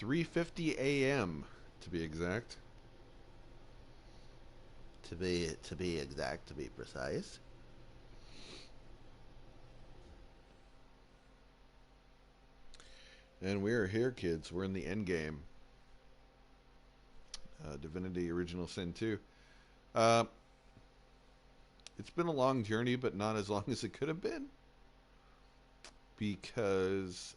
3:50 a.m. to be exact. To be exact, to be precise. And we are here, kids. We're in the end game. Divinity Original Sin 2. It's been a long journey, but not as long as it could have been. Because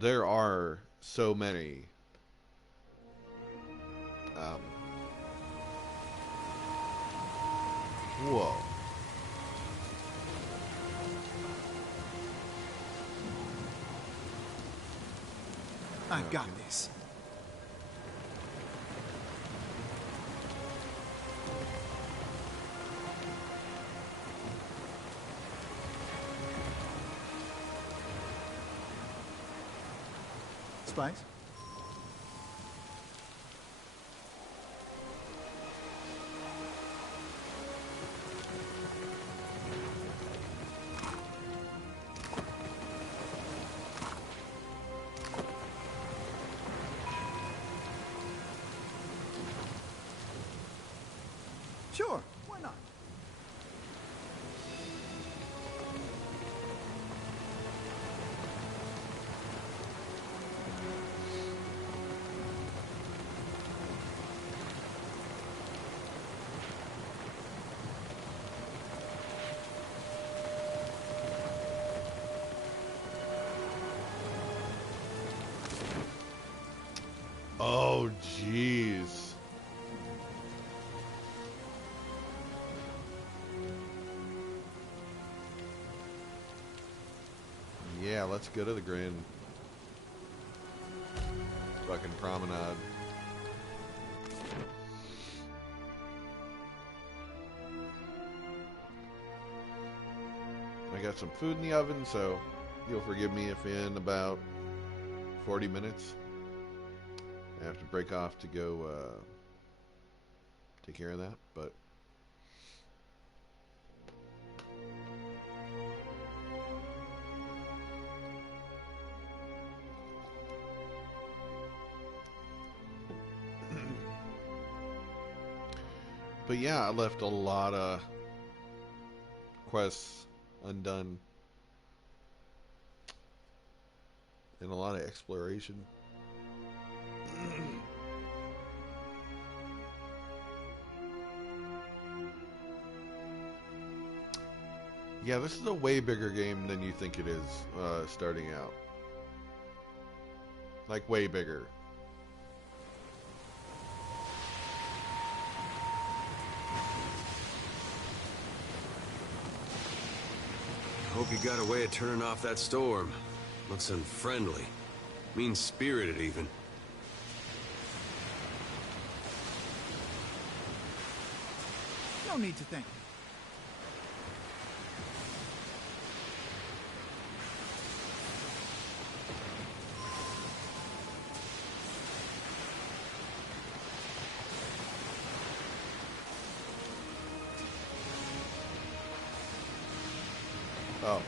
there are so many whoa. I've got this. Spice? Sure, why not? Oh, jeez. Yeah, let's go to the Grand fucking Promenade. I got some food in the oven, so you'll forgive me if in about 40 minutes I have to break off to go take care of that, but yeah, I left a lot of quests undone and a lot of exploration. Yeah, this is a way bigger game than you think it is starting out. Like, way bigger. Hope you got a way of turning off that storm. Looks unfriendly. Mean-spirited, even. No need to thank me. Oh,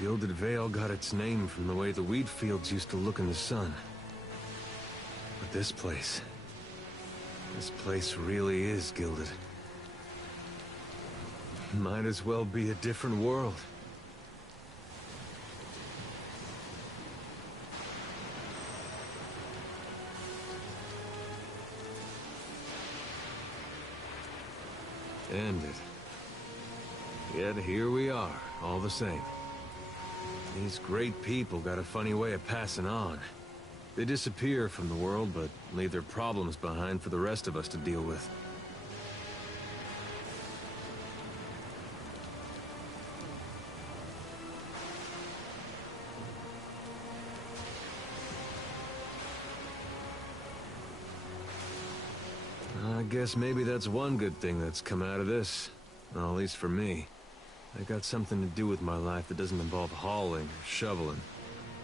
Gilded Vale got its name from the way the wheat fields used to look in the sun. But this place really is gilded. Might as well be a different world. And it. Yet here we are, all the same. These great people got a funny way of passing on. They disappear from the world, but leave their problems behind for the rest of us to deal with. I guess maybe that's one good thing that's come out of this. Well, at least for me. I got something to do with my life that doesn't involve hauling or shoveling.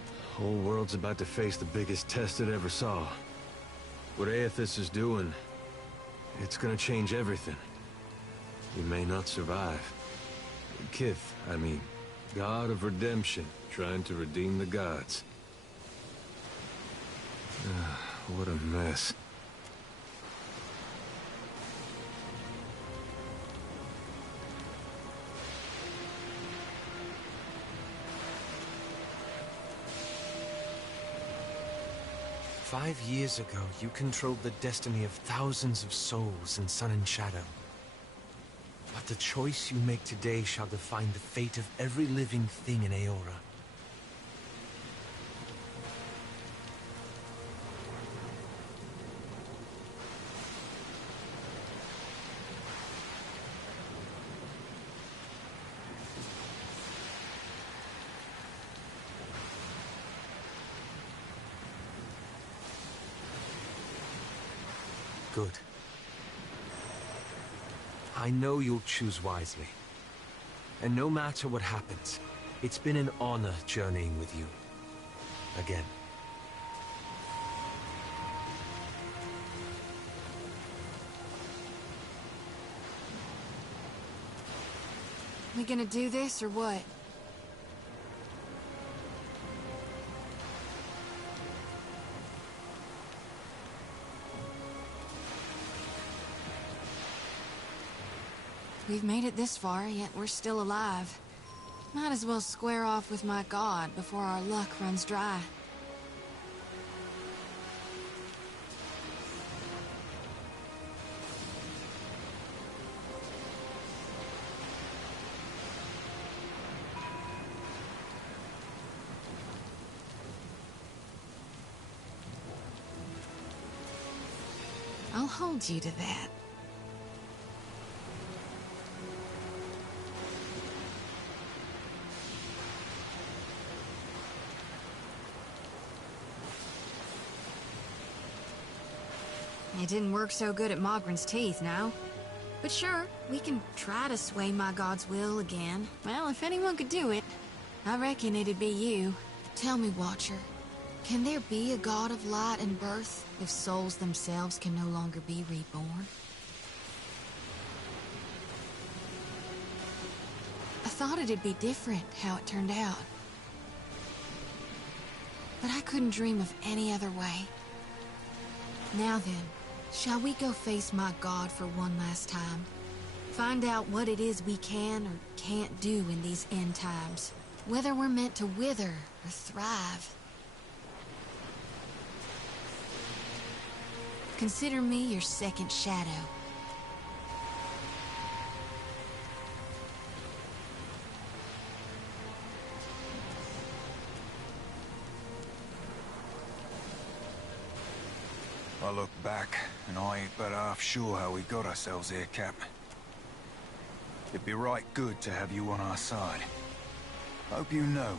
The whole world's about to face the biggest test it ever saw. What Aethys is doing, it's gonna change everything. We may not survive. Kith, I mean, God of redemption, trying to redeem the gods. What a mess. "5 years ago, you controlled the destiny of thousands of souls in Sun and Shadow. But the choice you make today shall define the fate of every living thing in Aora. Good. I know you'll choose wisely. And no matter what happens, it's been an honor journeying with you. Again. We gonna do this or what? We've made it this far, yet we're still alive. Might as well square off with my god before our luck runs dry. I'll hold you to that. It didn't work so good at Mogren's teeth now. But sure, we can try to sway my god's will again. Well, if anyone could do it, I reckon it'd be you. Tell me, Watcher, can there be a god of light and birth if souls themselves can no longer be reborn? I thought it'd be different how it turned out. But I couldn't dream of any other way. Now then, shall we go face my god for one last time? Find out what it is we can or can't do in these end times. Whether we're meant to wither or thrive. Consider me your second shadow. I look back, and I ain't but half sure how we got ourselves here, Cap. It'd be right good to have you on our side. Hope you know,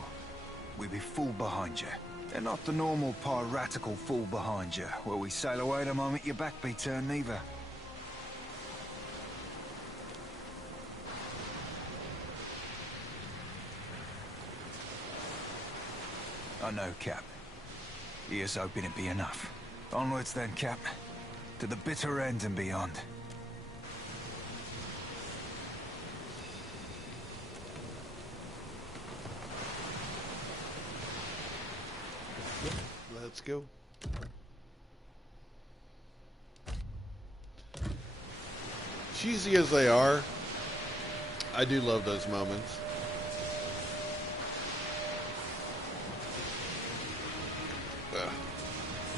we be full behind you. And not the normal piratical full behind you, where we sail away the moment your back be turned neither. I know, Cap. Here's hoping it be enough. Onwards then, Cap. To the bitter end and beyond. Let's go. Cheesy as they are, I do love those moments.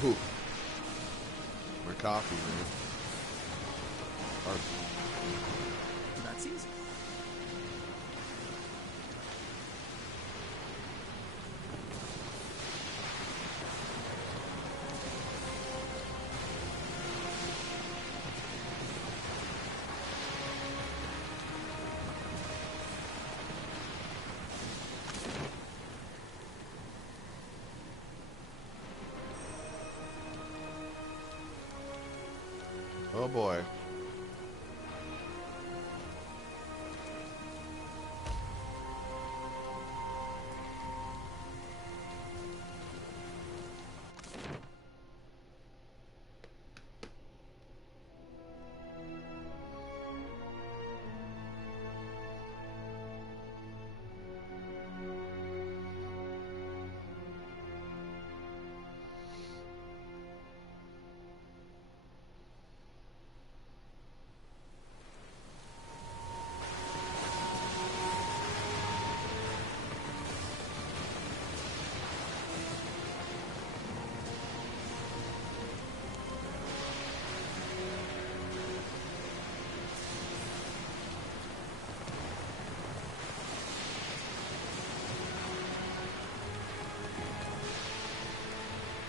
Whew. My coffee, man. That's easy. Oh boy.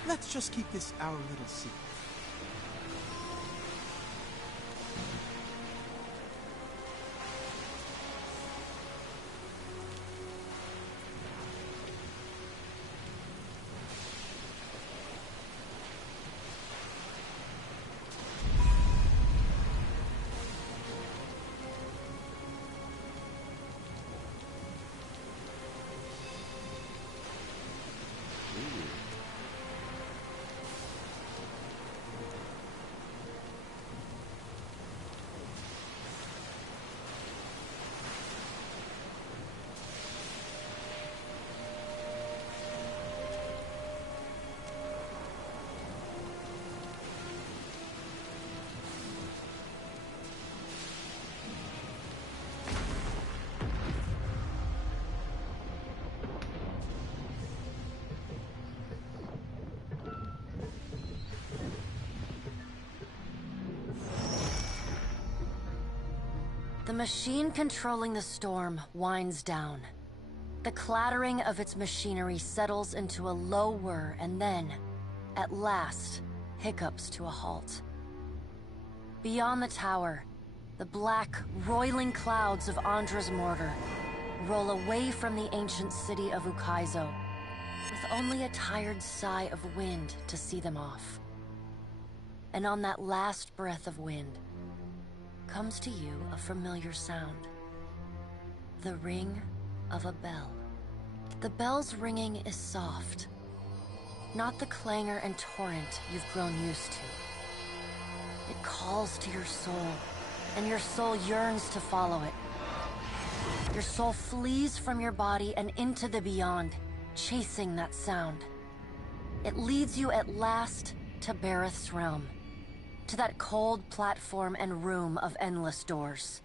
Let's just keep this our little secret. The machine controlling the storm winds down. The clattering of its machinery settles into a low whir and then, at last, hiccups to a halt. Beyond the tower, the black, roiling clouds of Andra's mortar roll away from the ancient city of Ukaizo, with only a tired sigh of wind to see them off. And on that last breath of wind, comes to you a familiar sound. The ring of a bell. The bell's ringing is soft, not the clangor and torrent you've grown used to. It calls to your soul, and your soul yearns to follow it. Your soul flees from your body and into the beyond, chasing that sound. It leads you at last to Bareth's realm, to that cold platform and room of endless doors.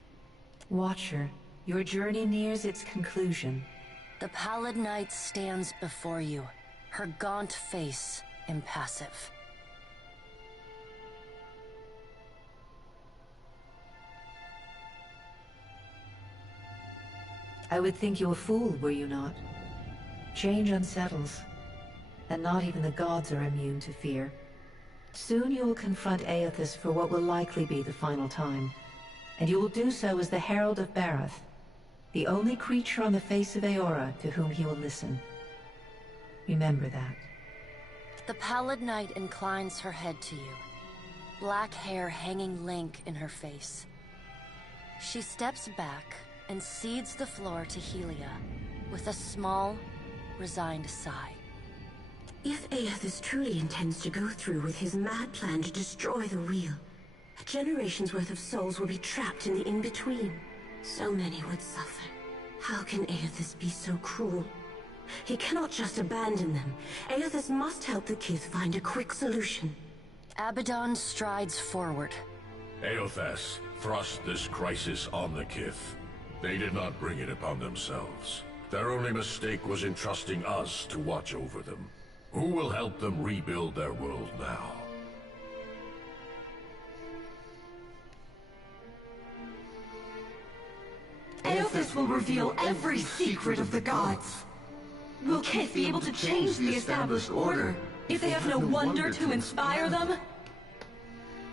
Watcher, your journey nears its conclusion. The pallid night stands before you, her gaunt face impassive. I would think you a fool, were you not? Change unsettles, and not even the gods are immune to fear. Soon you will confront Aethys for what will likely be the final time, and you will do so as the Herald of Bareth, the only creature on the face of Eora to whom he will listen. Remember that. The pallid night inclines her head to you, black hair hanging lank in her face. She steps back and cedes the floor to Helia with a small, resigned sigh. If Aethys truly intends to go through with his mad plan to destroy the Wheel, a generation's worth of souls will be trapped in the in-between. So many would suffer. How can Aethys be so cruel? He cannot just abandon them. Aethys must help the Kith find a quick solution. Abaddon strides forward. Aethys thrust this crisis on the Kith. They did not bring it upon themselves. Their only mistake was entrusting us to watch over them. Who will help them rebuild their world now? Aethys will reveal every secret of the gods. Will Kith be able to change the established order if they have no wonder to inspire them?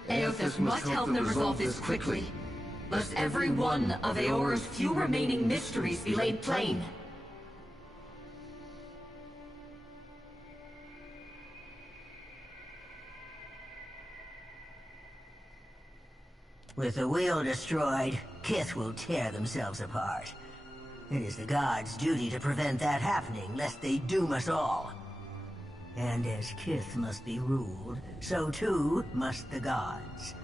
Aethys must help them resolve this quickly, lest every one of Eora's few remaining mysteries be laid plain. With the wheel destroyed, Kith will tear themselves apart. It is the gods' duty to prevent that happening, lest they doom us all. And as Kith must be ruled, so too must the gods.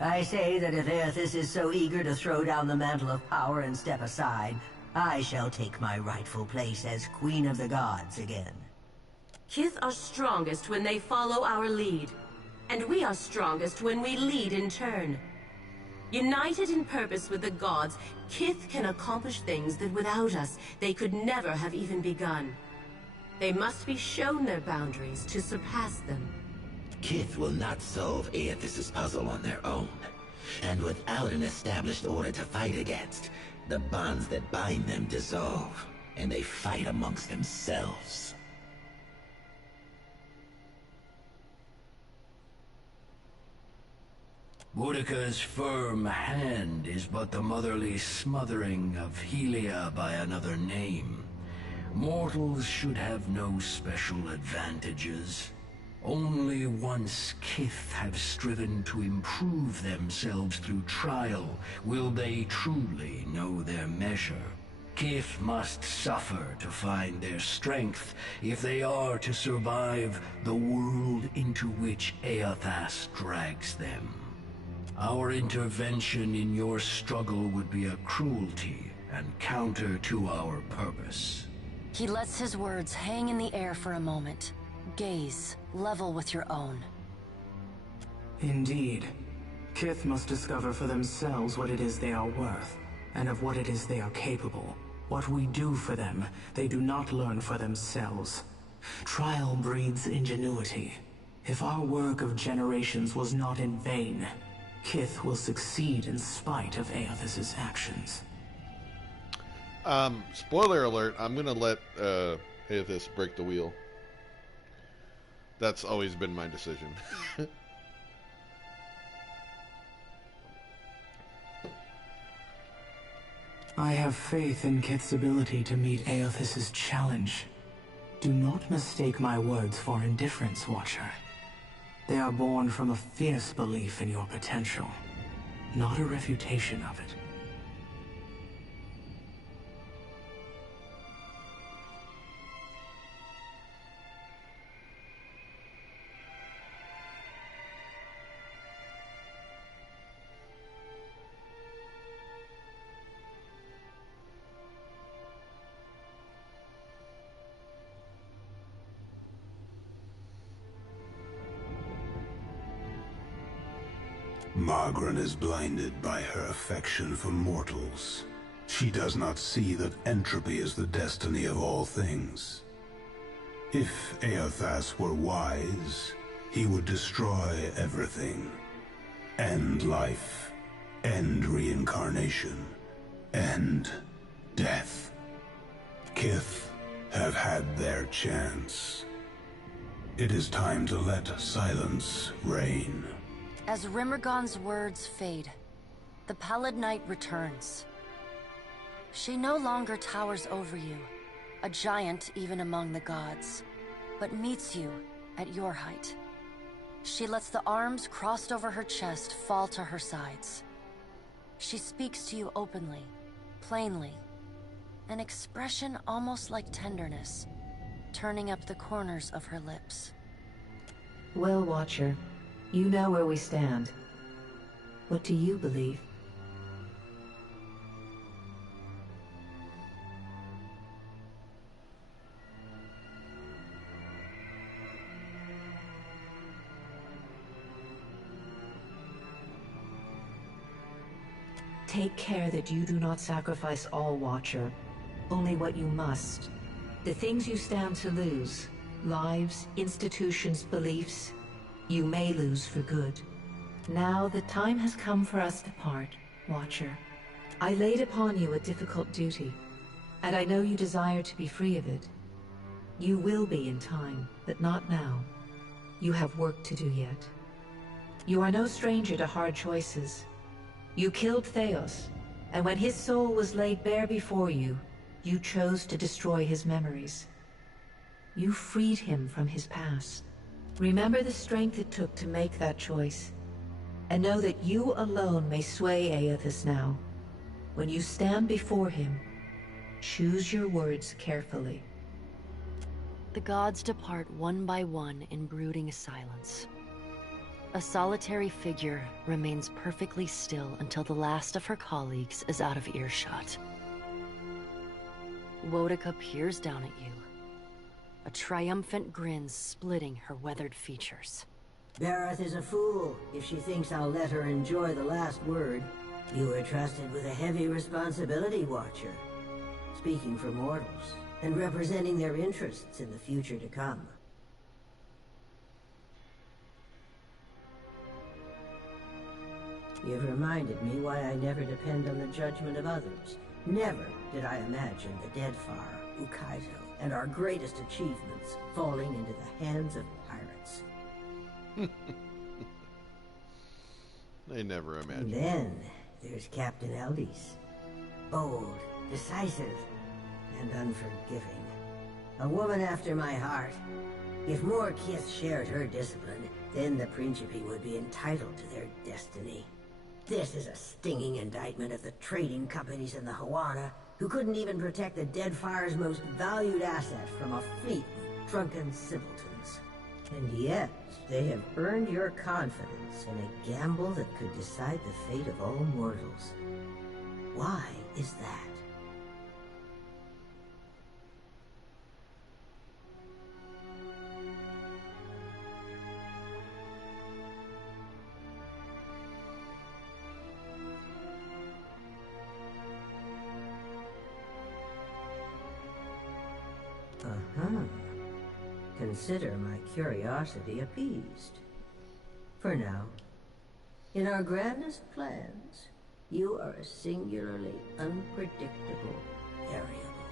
I say that if Aethys is so eager to throw down the mantle of power and step aside, I shall take my rightful place as Queen of the Gods again. Kith are strongest when they follow our lead, and we are strongest when we lead in turn. United in purpose with the gods, Kith can accomplish things that without us, they could never have even begun. They must be shown their boundaries to surpass them. Kith will not solve Aethys' puzzle on their own. And without an established order to fight against, the bonds that bind them dissolve, and they fight amongst themselves. Boudica's firm hand is but the motherly smothering of Helia by another name. Mortals should have no special advantages. Only once Kith have striven to improve themselves through trial will they truly know their measure. Kith must suffer to find their strength if they are to survive the world into which Aethys drags them. Our intervention in your struggle would be a cruelty and counter to our purpose. He lets his words hang in the air for a moment. Gaze, level with your own. Indeed. Kith must discover for themselves what it is they are worth, and of what it is they are capable. What we do for them, they do not learn for themselves. Trial breeds ingenuity. If our work of generations was not in vain, Kith will succeed in spite of Aethys' actions. Spoiler alert, I'm gonna let Aethys break the wheel. That's always been my decision. I have faith in Kith's ability to meet Aethys' challenge. Do not mistake my words for indifference, Watcher. They are born from a fierce belief in your potential, not a refutation of it. Margaret is blinded by her affection for mortals. She does not see that entropy is the destiny of all things. If Aethys were wise, he would destroy everything. End life, end reincarnation, end death. Kith have had their chance. It is time to let silence reign. As Rimmergon's words fade, the Pallid Night returns. She no longer towers over you, a giant even among the gods, but meets you at your height. She lets the arms crossed over her chest fall to her sides. She speaks to you openly, plainly, an expression almost like tenderness, turning up the corners of her lips. Well, Watcher, you know where we stand. What do you believe? Take care that you do not sacrifice all, Watcher. Only what you must. The things you stand to lose, lives, institutions, beliefs, you may lose for good. Now the time has come for us to part, Watcher. I laid upon you a difficult duty, and I know you desire to be free of it. You will be in time, but not now. You have work to do yet. You are no stranger to hard choices. You killed Theos, and when his soul was laid bare before you, you chose to destroy his memories. You freed him from his past. Remember the strength it took to make that choice. And know that you alone may sway Aethys now. When you stand before him, choose your words carefully. The gods depart one by one in brooding silence. A solitary figure remains perfectly still until the last of her colleagues is out of earshot. Woedica peers down at you, a triumphant grin splitting her weathered features. Bareth is a fool if she thinks I'll let her enjoy the last word. You were trusted with a heavy responsibility, Watcher. Speaking for mortals, and representing their interests in the future to come. You've reminded me why I never depend on the judgment of others. Never did I imagine the Deadfire, Ukaizo, and our greatest achievements falling into the hands of pirates. They never imagined. And then there's Captain Eldis. Bold, decisive, and unforgiving. A woman after my heart. If more Kith shared her discipline, then the Principe would be entitled to their destiny. This is a stinging indictment of the trading companies in the Hawana, who couldn't even protect the Deadfire's most valued asset from a fleet of drunken simpletons. And yet, they have earned your confidence in a gamble that could decide the fate of all mortals. Why is that? Consider my curiosity appeased. For now, in our grandest plans, you are a singularly unpredictable variable.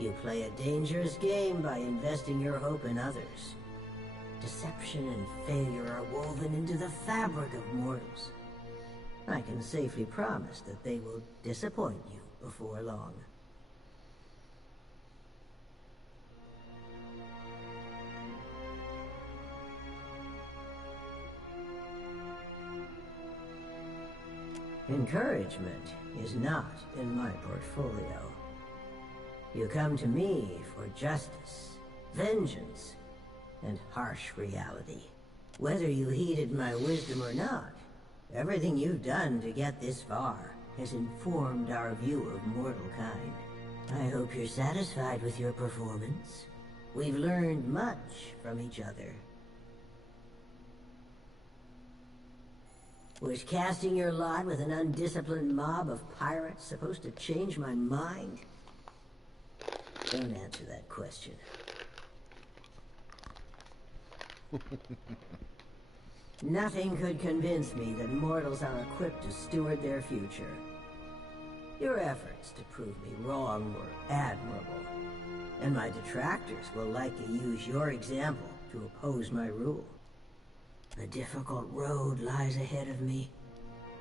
You play a dangerous game by investing your hope in others. Deception and failure are woven into the fabric of mortals. I can safely promise that they will disappoint you before long. Encouragement is not in my portfolio. You come to me for justice, vengeance, and harsh reality. Whether you heeded my wisdom or not, everything you've done to get this far has informed our view of mortal kind. I hope you're satisfied with your performance. We've learned much from each other. Was casting your lot with an undisciplined mob of pirates supposed to change my mind? Don't answer that question. Nothing could convince me that mortals are equipped to steward their future. Your efforts to prove me wrong were admirable, and my detractors will likely use your example to oppose my rule. A difficult road lies ahead of me.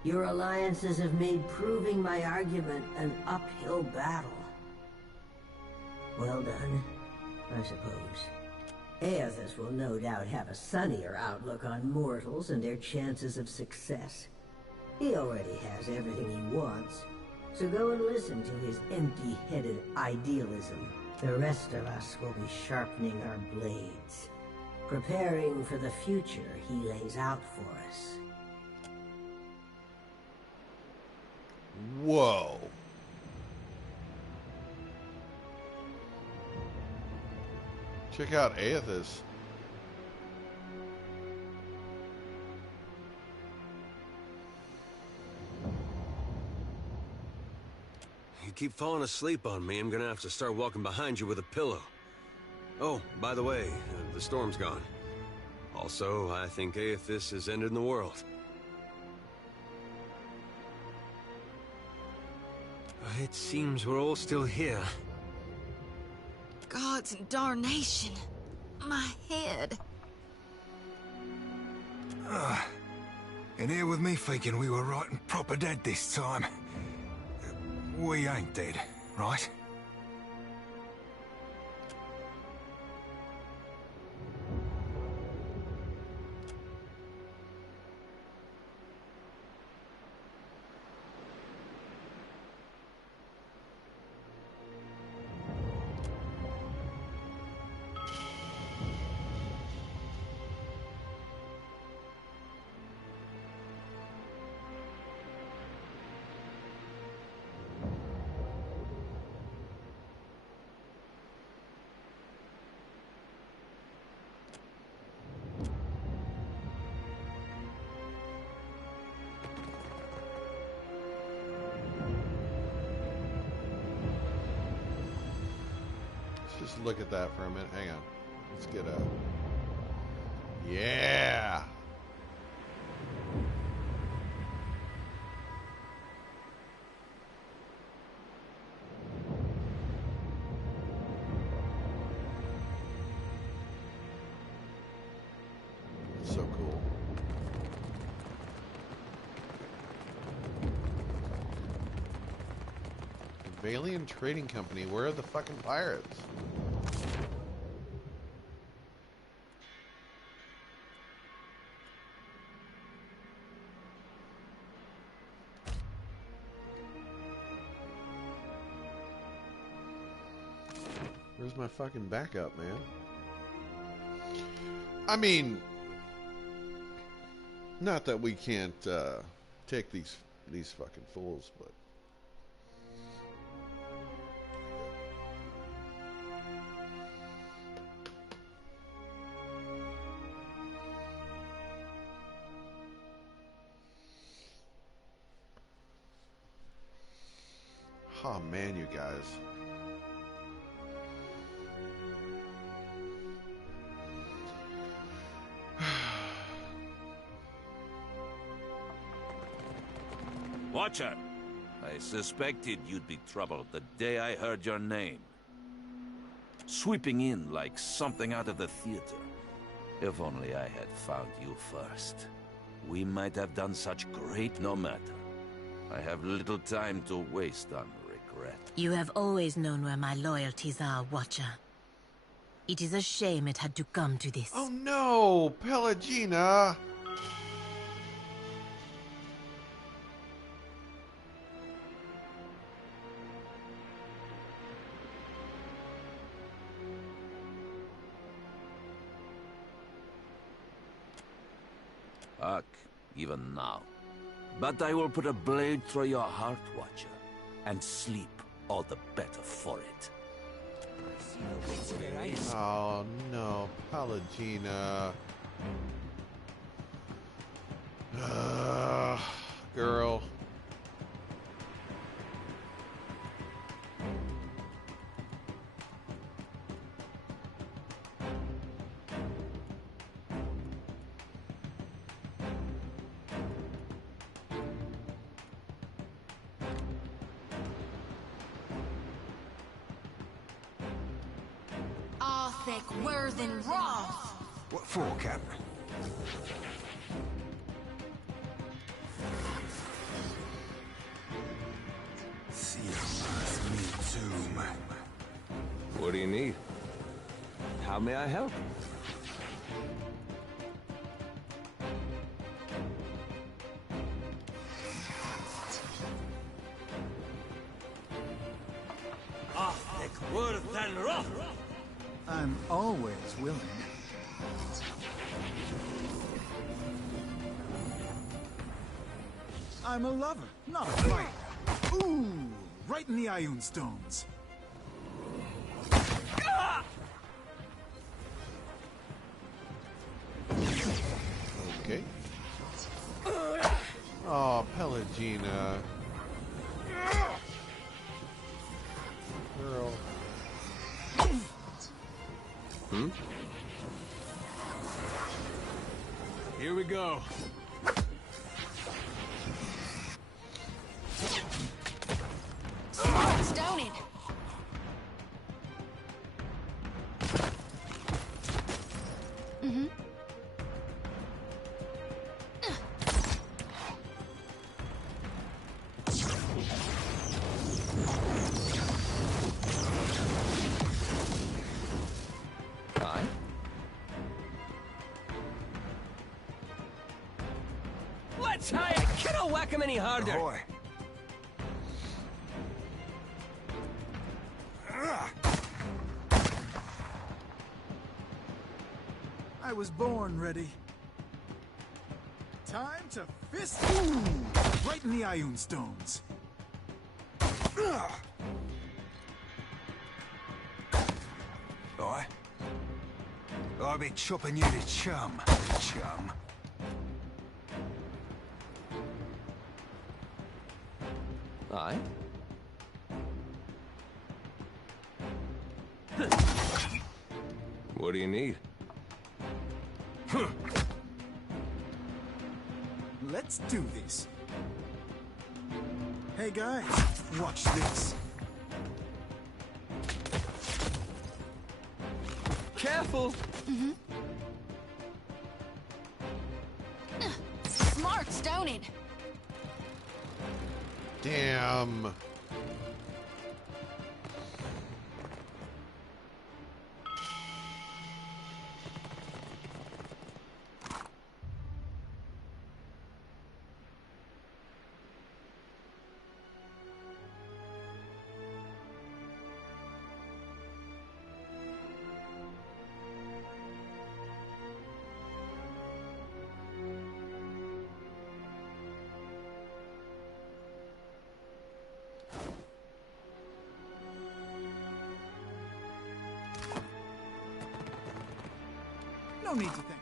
Your alliances have made proving my argument an uphill battle. Well done, I suppose. Aethys will no doubt have a sunnier outlook on mortals and their chances of success. He already has everything he wants, so go and listen to his empty-headed idealism. The rest of us will be sharpening our blades, preparing for the future he lays out for us. Whoa. Check out Aethys. You keep falling asleep on me, I'm gonna have to start walking behind you with a pillow. Oh, by the way, the storm's gone. Also, I think Aethys has ended the world. It seems we're all still here. Gods and darnation. My head. And here with me thinking we were right and proper dead this time. We ain't dead, right? just look at that for a minute. Hang on. Let's get a... Yeah! So cool. Valiant Trading Company, where are the fucking pirates? Where's my fucking backup, man? I mean, not that we can't take these fucking fools, but oh man, you guys. Watcher, I suspected you'd be trouble the day I heard your name. Sweeping in like something out of the theater. If only I had found you first. We might have done such great no matter. I have little time to waste on regret. You have always known where my loyalties are, Watcher. It is a shame it had to come to this. Oh no, Pelagina! Fuck, even now. But I will put a blade through your heart, Watcher, and sleep all the better for it. Oh no, Pelagina. Girl. Arthek, Worthen, Roth! What for, Captain? What do you need? How may I help? Arthek, Worthen, Roth! I'm always willing. I'm a lover, not a fighter. Ooh, right in the Ioun stones. Okay. Oh, Pelagina. Girl. Hmm? Here we go. Stone it! Mm-hmm. Aye. Let's hire Kiddo whack him any harder. Ahoy. I was born ready. Time to fist. Ooh, right in the Ioun stones. Aye. I'll be chopping you to chum, chum. Aye. What do you need? Let's do this. Hey guys, watch this. Careful! Mm-hmm. Smart, don't it? Damn. No need to think.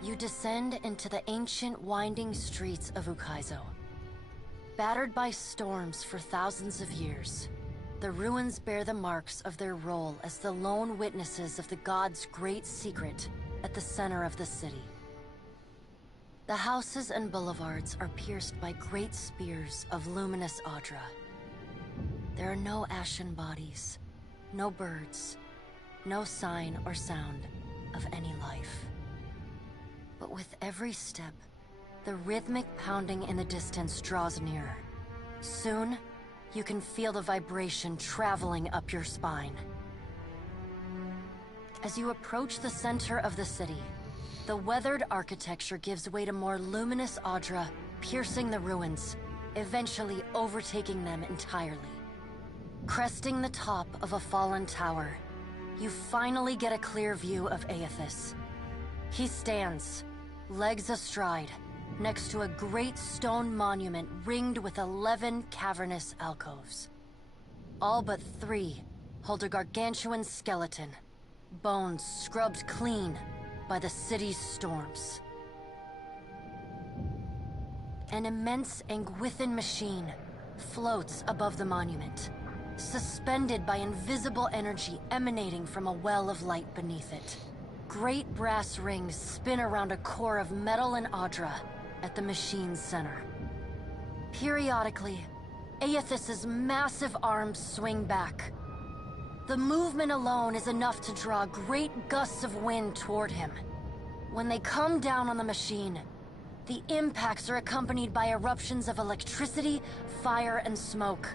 You descend into the ancient winding streets of Ukaizo. Battered by storms for thousands of years, the ruins bear the marks of their role as the lone witnesses of the gods' great secret at the center of the city. The houses and boulevards are pierced by great spears of luminous Audra. There are no ashen bodies, no birds, no sign or sound of any life. But with every step, the rhythmic pounding in the distance draws nearer. Soon, you can feel the vibration traveling up your spine. As you approach the center of the city, the weathered architecture gives way to more luminous Audra, piercing the ruins, eventually overtaking them entirely. Cresting the top of a fallen tower, you finally get a clear view of Aethys. He stands, legs astride, next to a great stone monument ringed with 11 cavernous alcoves. All but 3 hold a gargantuan skeleton, bones scrubbed clean by the city's storms. An immense Anguithan machine floats above the monument, suspended by invisible energy emanating from a well of light beneath it. Great brass rings spin around a core of metal and Audra at the machine's center. Periodically, Aethys's massive arms swing back. The movement alone is enough to draw great gusts of wind toward him. When they come down on the machine, the impacts are accompanied by eruptions of electricity, fire, and smoke.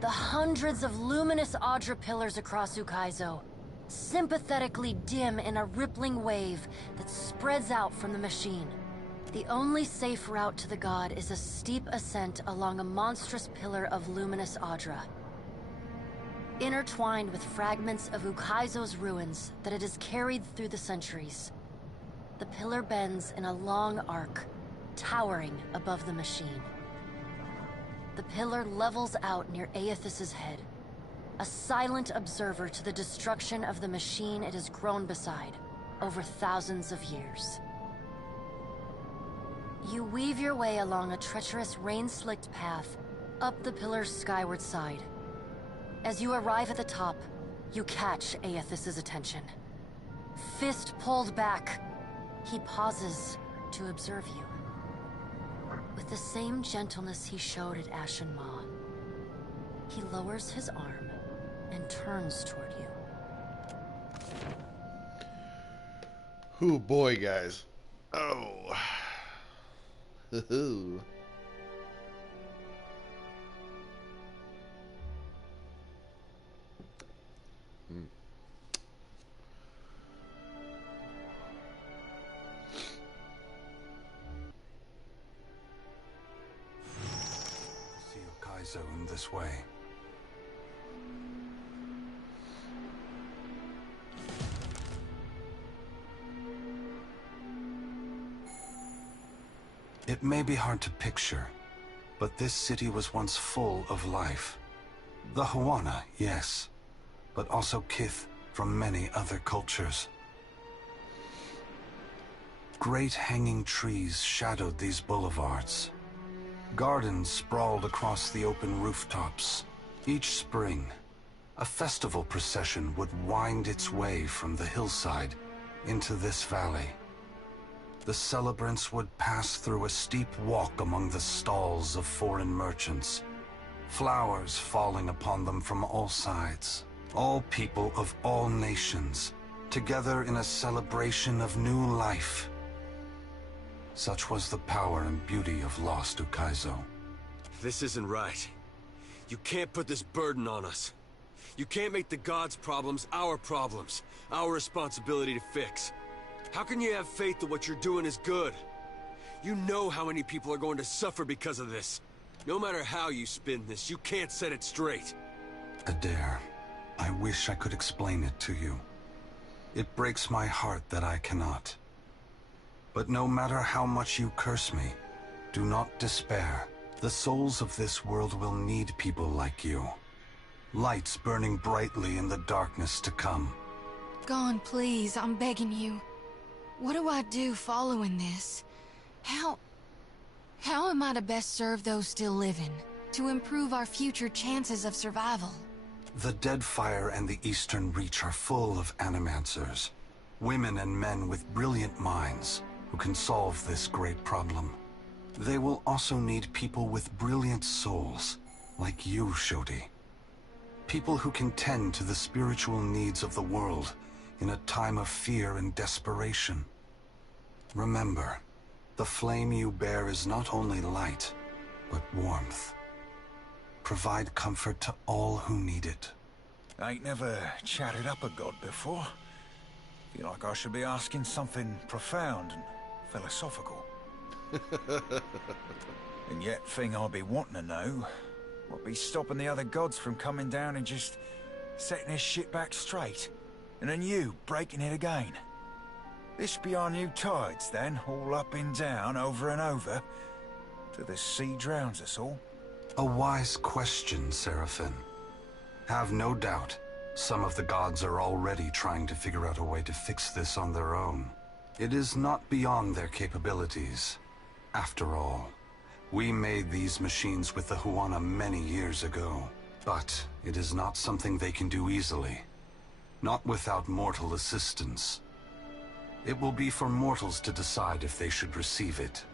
The hundreds of luminous Audra pillars across Ukaizo sympathetically dim in a rippling wave that spreads out from the machine. The only safe route to the god is a steep ascent along a monstrous pillar of luminous Audra, intertwined with fragments of Ukaizo's ruins that it has carried through the centuries. The pillar bends in a long arc, towering above the machine. The pillar levels out near Aethys's head, a silent observer to the destruction of the machine it has grown beside over thousands of years. You weave your way along a treacherous rain-slicked path up the pillar's skyward side. As you arrive at the top, you catch Aethys's attention. Fist pulled back, he pauses to observe you. With the same gentleness he showed at Ashen Maw, he lowers his arm and turns toward you. Oh boy, guys. Oh. this way. It may be hard to picture, but this city was once full of life. The Huana, yes, but also kith from many other cultures. Great hanging trees shadowed these boulevards. Gardens sprawled across the open rooftops. Each spring, a festival procession would wind its way from the hillside into this valley. The celebrants would pass through a steep walk among the stalls of foreign merchants, flowers falling upon them from all sides. All people of all nations, together in a celebration of new life. Such was the power and beauty of Lost Ukaizo. This isn't right. You can't put this burden on us. You can't make the gods' problems our problems, our responsibility to fix. How can you have faith that what you're doing is good? You know how many people are going to suffer because of this. No matter how you spin this, you can't set it straight. Adair, I wish I could explain it to you. It breaks my heart that I cannot. But no matter how much you curse me, do not despair. The souls of this world will need people like you. Lights burning brightly in the darkness to come. Gone, please, I'm begging you. What do I do following this? How am I to best serve those still living? To improve our future chances of survival? The Deadfire and the Eastern Reach are full of animancers. Women and men with brilliant minds who can solve this great problem. They will also need people with brilliant souls, like you, Shodi. People who can tend to the spiritual needs of the world in a time of fear and desperation. Remember, the flame you bear is not only light, but warmth. Provide comfort to all who need it. I ain't never chatted up a god before. Feel like I should be asking something profound and philosophical. And yet, thing I'll be wanting to know, what be stopping the other gods from coming down and just setting this shit back straight? And then you breaking it again. This be our new tides then, all up and down, over and over, till the sea drowns us all? A wise question, Seraphim. Have no doubt, some of the gods are already trying to figure out a way to fix this on their own. It is not beyond their capabilities. After all, we made these machines with the Huana many years ago. But it is not something they can do easily. Not without mortal assistance. It will be for mortals to decide if they should receive it.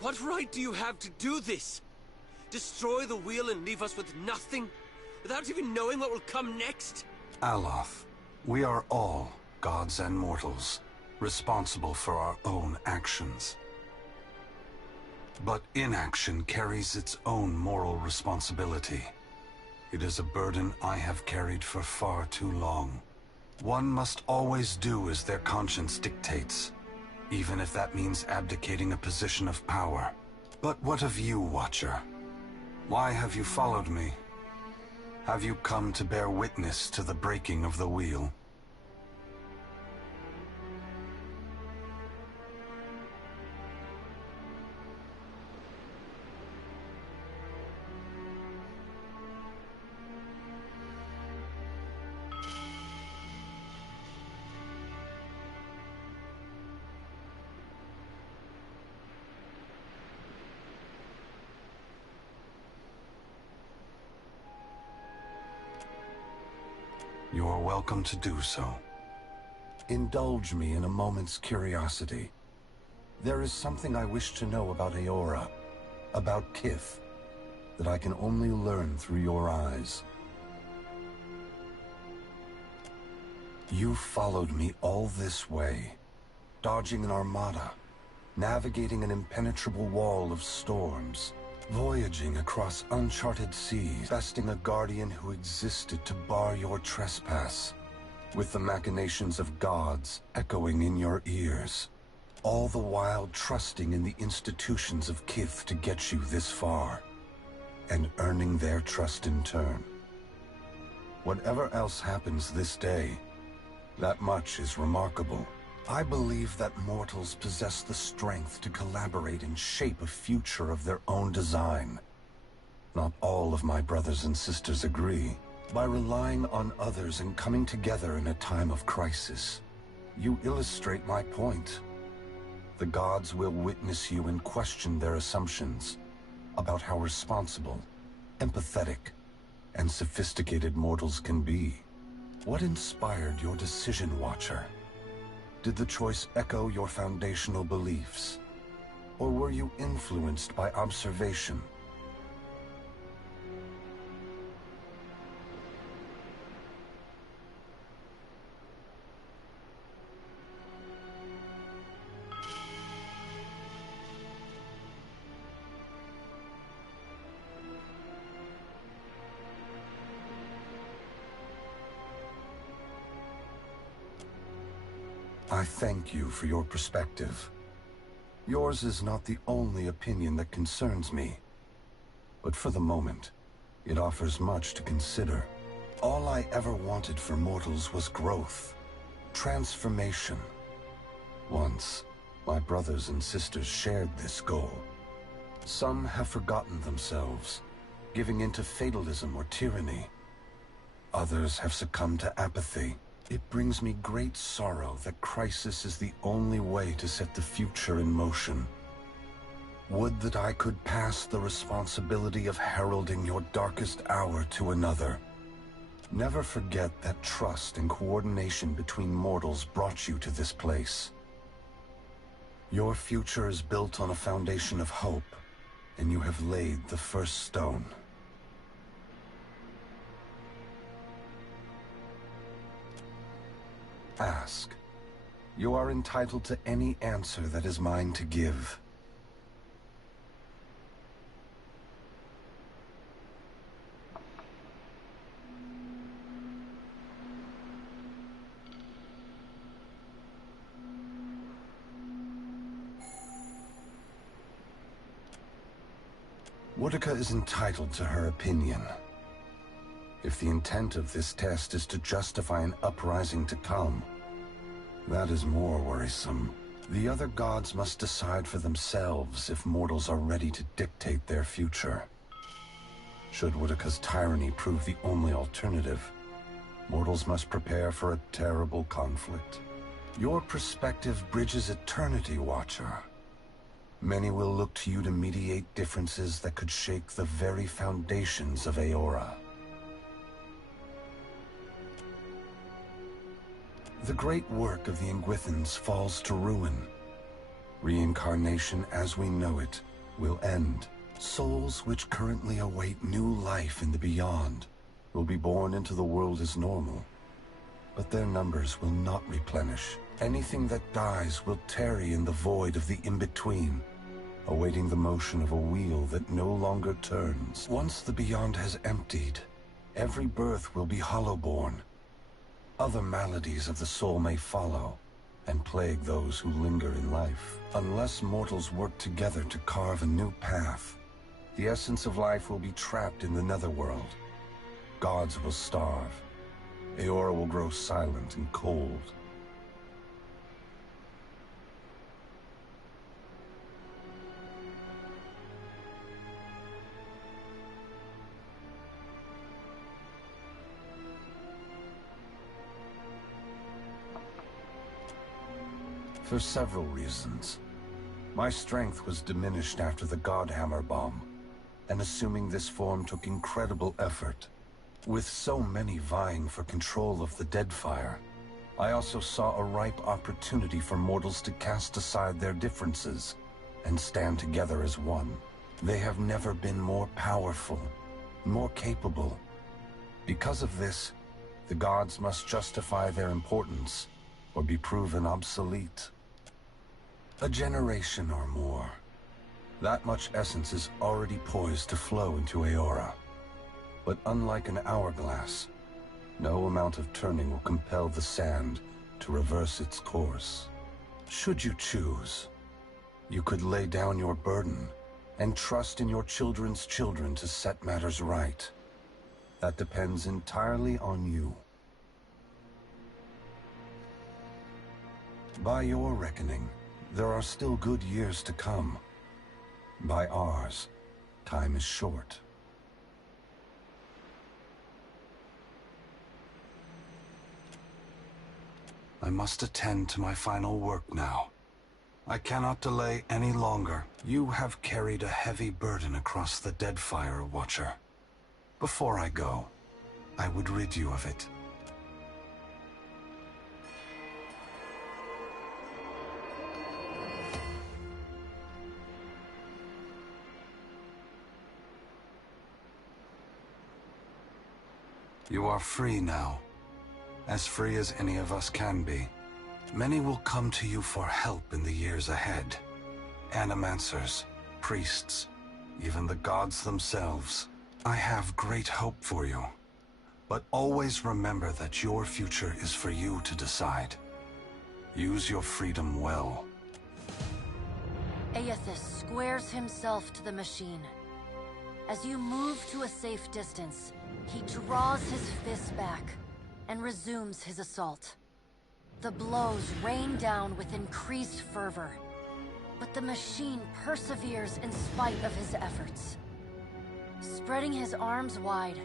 What right do you have to do this? Destroy the wheel and leave us with nothing? Without even knowing what will come next? Aloth, we are all, gods and mortals, responsible for our own actions. But inaction carries its own moral responsibility. It is a burden I have carried for far too long. One must always do as their conscience dictates, even if that means abdicating a position of power. But what of you, Watcher? Why have you followed me? Have you come to bear witness to the breaking of the wheel? You are welcome to do so. Indulge me in a moment's curiosity. There is something I wish to know about Eora, about Kith, that I can only learn through your eyes. You followed me all this way, dodging an armada, navigating an impenetrable wall of storms, voyaging across uncharted seas, besting a guardian who existed to bar your trespass, with the machinations of gods echoing in your ears. all the while trusting in the institutions of Kith to get you this far, and earning their trust in turn. Whatever else happens this day, that much is remarkable. I believe that mortals possess the strength to collaborate and shape a future of their own design. Not all of my brothers and sisters agree. By relying on others and coming together in a time of crisis, you illustrate my point. The gods will witness you and question their assumptions about how responsible, empathetic, and sophisticated mortals can be. What inspired your decision, Watcher? Did the choice echo your foundational beliefs? Or were you influenced by observation? I thank you for your perspective. Yours is not the only opinion that concerns me, but for the moment, it offers much to consider. All I ever wanted for mortals was growth, transformation. Once, my brothers and sisters shared this goal. Some have forgotten themselves, giving in to fatalism or tyranny. Others have succumbed to apathy. It brings me great sorrow that crisis is the only way to set the future in motion. Would that I could pass the responsibility of heralding your darkest hour to another. Never forget that trust and coordination between mortals brought you to this place. Your future is built on a foundation of hope, and you have laid the first stone. Ask. You are entitled to any answer that is mine to give. Woodica is entitled to her opinion. If the intent of this test is to justify an uprising to come, that is more worrisome. The other gods must decide for themselves if mortals are ready to dictate their future. Should Woodica's tyranny prove the only alternative, mortals must prepare for a terrible conflict. Your perspective bridges eternity, Watcher. Many will look to you to mediate differences that could shake the very foundations of Aora. The great work of the Ingwithans falls to ruin. Reincarnation as we know it will end. Souls which currently await new life in the beyond will be born into the world as normal, but their numbers will not replenish. Anything that dies will tarry in the void of the in-between, awaiting the motion of a wheel that no longer turns. Once the beyond has emptied, every birth will be hollow-born. Other maladies of the soul may follow, and plague those who linger in life. Unless mortals work together to carve a new path, the essence of life will be trapped in the netherworld. Gods will starve. Aora will grow silent and cold. For several reasons. My strength was diminished after the Godhammer bomb, and assuming this form took incredible effort. With so many vying for control of the Deadfire, I also saw a ripe opportunity for mortals to cast aside their differences and stand together as one. They have never been more powerful, more capable. Because of this, the gods must justify their importance or be proven obsolete. A generation or more. That much essence is already poised to flow into Aora. But unlike an hourglass, no amount of turning will compel the sand to reverse its course. Should you choose, you could lay down your burden and trust in your children's children to set matters right. That depends entirely on you. By your reckoning, there are still good years to come. By ours, time is short. I must attend to my final work now. I cannot delay any longer. You have carried a heavy burden across the Deadfire, Watcher. Before I go, I would rid you of it. You are free now. As free as any of us can be. Many will come to you for help in the years ahead. Animancers, priests, even the gods themselves. I have great hope for you. But always remember that your future is for you to decide. Use your freedom well. Aethys squares himself to the machine. As you move to a safe distance, he draws his fist back and resumes his assault. The blows rain down with increased fervor, but the machine perseveres in spite of his efforts. Spreading his arms wide,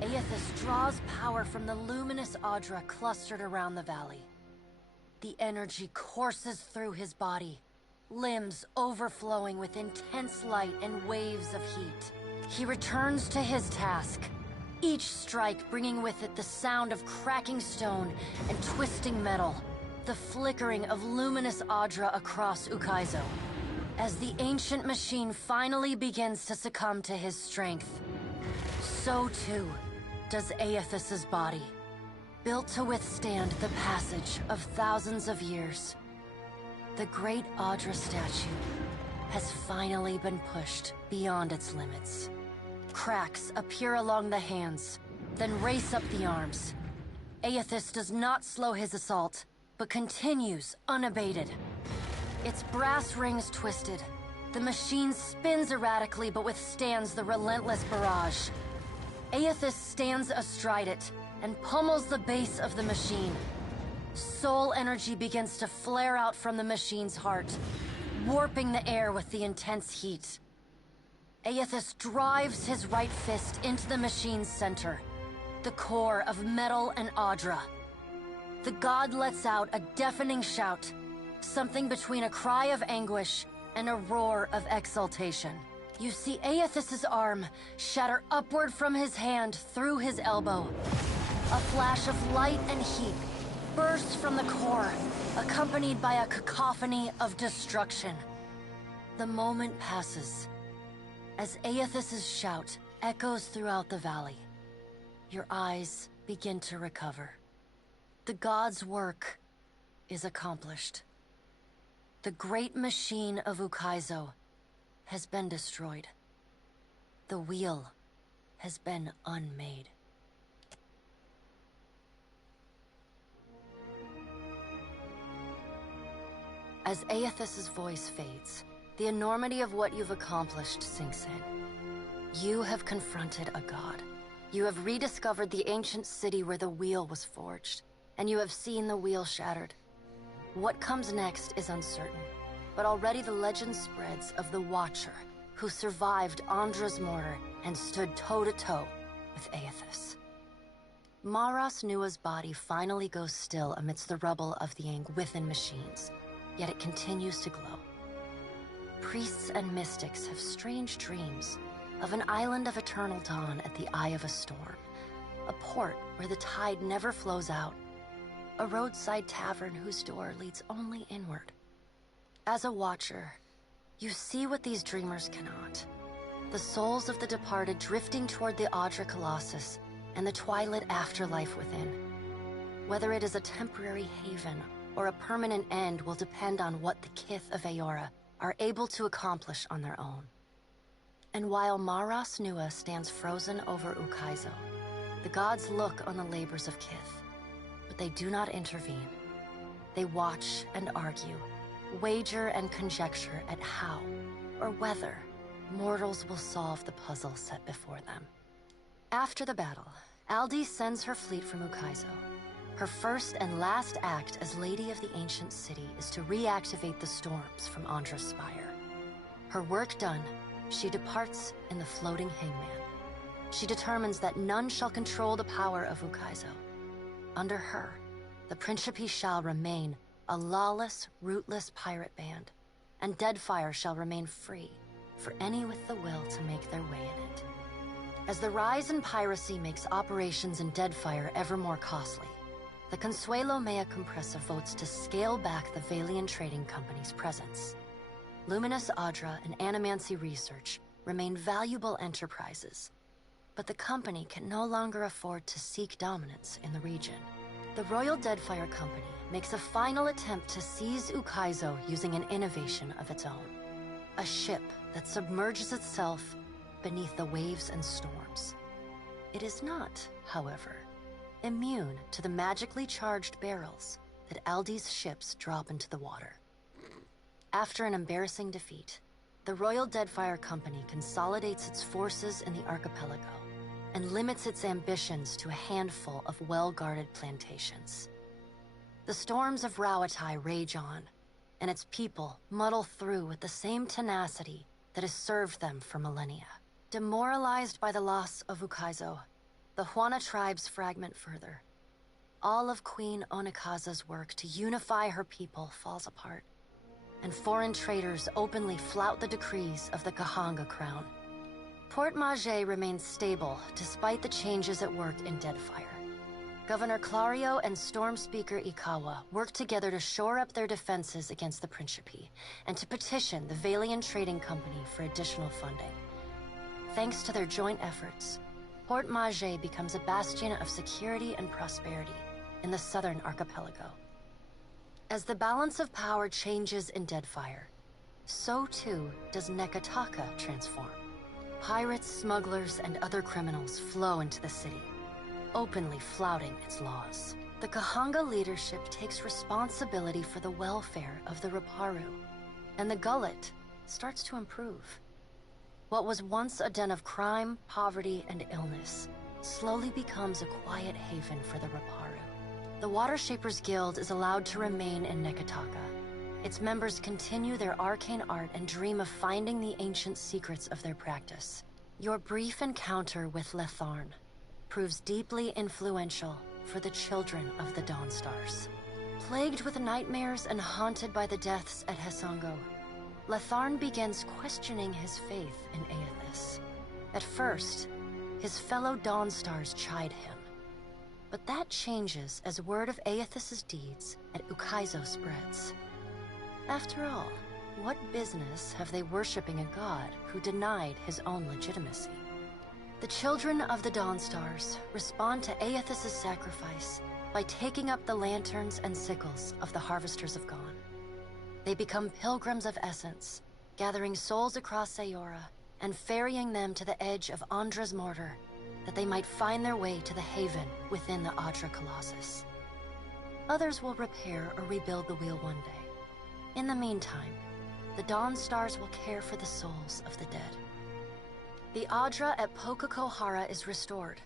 Aethys draws power from the luminous Audra clustered around the valley. The energy courses through his body, limbs overflowing with intense light and waves of heat. He returns to his task, each strike bringing with it the sound of cracking stone and twisting metal, the flickering of luminous Audra across Ukaizo. As the ancient machine finally begins to succumb to his strength, so too does Aethys's body, built to withstand the passage of thousands of years. The great Audra statue has finally been pushed beyond its limits. Cracks appear along the hands, then race up the arms. Aethys does not slow his assault, but continues unabated. Its brass rings twisted. The machine spins erratically but withstands the relentless barrage. Aethys stands astride it and pummels the base of the machine. Soul energy begins to flare out from the machine's heart, warping the air with the intense heat. Aethys drives his right fist into the machine's center, the core of metal and Audra. The god lets out a deafening shout, something between a cry of anguish and a roar of exultation. You see Aethys's arm shatter upward from his hand through his elbow. A flash of light and heat bursts from the core, accompanied by a cacophony of destruction. The moment passes as Aethys's shout echoes throughout the valley. Your eyes begin to recover. The god's work is accomplished. The great machine of Ukaizo has been destroyed. The wheel has been unmade. As Aethys's voice fades, the enormity of what you've accomplished sinks in. You have confronted a god. You have rediscovered the ancient city where the wheel was forged, and you have seen the wheel shattered. What comes next is uncertain, but already the legend spreads of the Watcher, who survived Andra's mortar and stood toe-to-toe with Aethys. Maras Nua's body finally goes still amidst the rubble of the Angwithan machines, yet it continues to glow. Priests and mystics have strange dreams of an island of eternal dawn at the eye of a storm, a port where the tide never flows out, a roadside tavern whose door leads only inward. As a watcher, you see what these dreamers cannot. The souls of the departed drifting toward the Audra Colossus and the twilit afterlife within. Whether it is a temporary haven or a permanent end will depend on what the Kith of Eora are able to accomplish on their own. And while Maras Nua stands frozen over Ukaizo, the gods look on the labors of Kith, but they do not intervene. They watch and argue, wager and conjecture at how, or whether, mortals will solve the puzzle set before them. After the battle, Aldi sends her fleet from Ukaizo. Her first and last act as Lady of the Ancient City is to reactivate the storms from Andra's Spire. Her work done, she departs in the floating hangman. She determines that none shall control the power of Ukaizo. Under her, the Principe shall remain a lawless, rootless pirate band, and Deadfire shall remain free for any with the will to make their way in it. As the rise in piracy makes operations in Deadfire ever more costly, the Consuelo Mea Compressa votes to scale back the Valian Trading Company's presence. Luminous Adra and Animancy Research remain valuable enterprises, but the company can no longer afford to seek dominance in the region. The Royal Deadfire Company makes a final attempt to seize Ukaizo using an innovation of its own. A ship that submerges itself beneath the waves and storms. It is not, however, immune to the magically charged barrels that Aldi's ships drop into the water. After an embarrassing defeat, the Royal Deadfire Company consolidates its forces in the archipelago and limits its ambitions to a handful of well-guarded plantations. The storms of Rauatai rage on, and its people muddle through with the same tenacity that has served them for millennia. Demoralized by the loss of Ukaizo, the Huana tribes fragment further. All of Queen Onikaza's work to unify her people falls apart, and foreign traders openly flout the decrees of the Kahanga crown. Port Maje remains stable despite the changes at work in Deadfire. Governor Clario and Storm Speaker Ikawa work together to shore up their defenses against the Principe, and to petition the Valian Trading Company for additional funding. Thanks to their joint efforts, Port Maje becomes a bastion of security and prosperity in the southern archipelago. As the balance of power changes in Deadfire, so too does Nekataka transform. Pirates, smugglers, and other criminals flow into the city, openly flouting its laws. The Kahanga leadership takes responsibility for the welfare of the Raparu, and the Gullet starts to improve. What was once a den of crime, poverty, and illness slowly becomes a quiet haven for the Raparu. The Watershapers Guild is allowed to remain in Nekataka. Its members continue their arcane art and dream of finding the ancient secrets of their practice. Your brief encounter with Letharn proves deeply influential for the children of the Dawnstars. Plagued with nightmares and haunted by the deaths at Hesango, Letharn begins questioning his faith in Aethys. At first, his fellow Dawnstars chide him, but that changes as word of Aethys' deeds at Ukaizo spreads. After all, what business have they worshipping a god who denied his own legitimacy? The children of the Dawnstars respond to Aethys' sacrifice by taking up the lanterns and sickles of the Harvesters of Gone. They become pilgrims of essence, gathering souls across Sayora and ferrying them to the edge of Andra's mortar, that they might find their way to the haven within the Adra Colossus. Others will repair or rebuild the wheel one day. In the meantime, the Dawnstars will care for the souls of the dead. The Adra at Pokakohara is restored,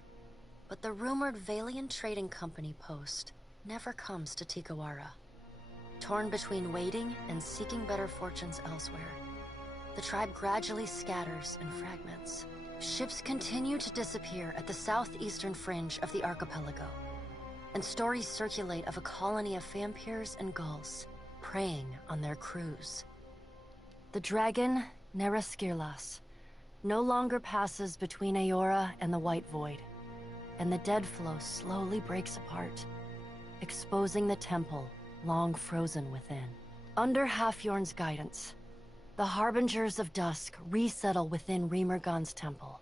but the rumored Valian Trading Company post never comes to Tikawara. Torn between waiting and seeking better fortunes elsewhere, the tribe gradually scatters and fragments. Ships continue to disappear at the southeastern fringe of the archipelago, and stories circulate of a colony of vampires and gulls preying on their crews. The dragon, Neraskirlas, no longer passes between Aora and the White Void, and the dead flow slowly breaks apart, exposing the temple long frozen within. Under Halfjorn's guidance, the Harbingers of Dusk resettle within Remergon's temple,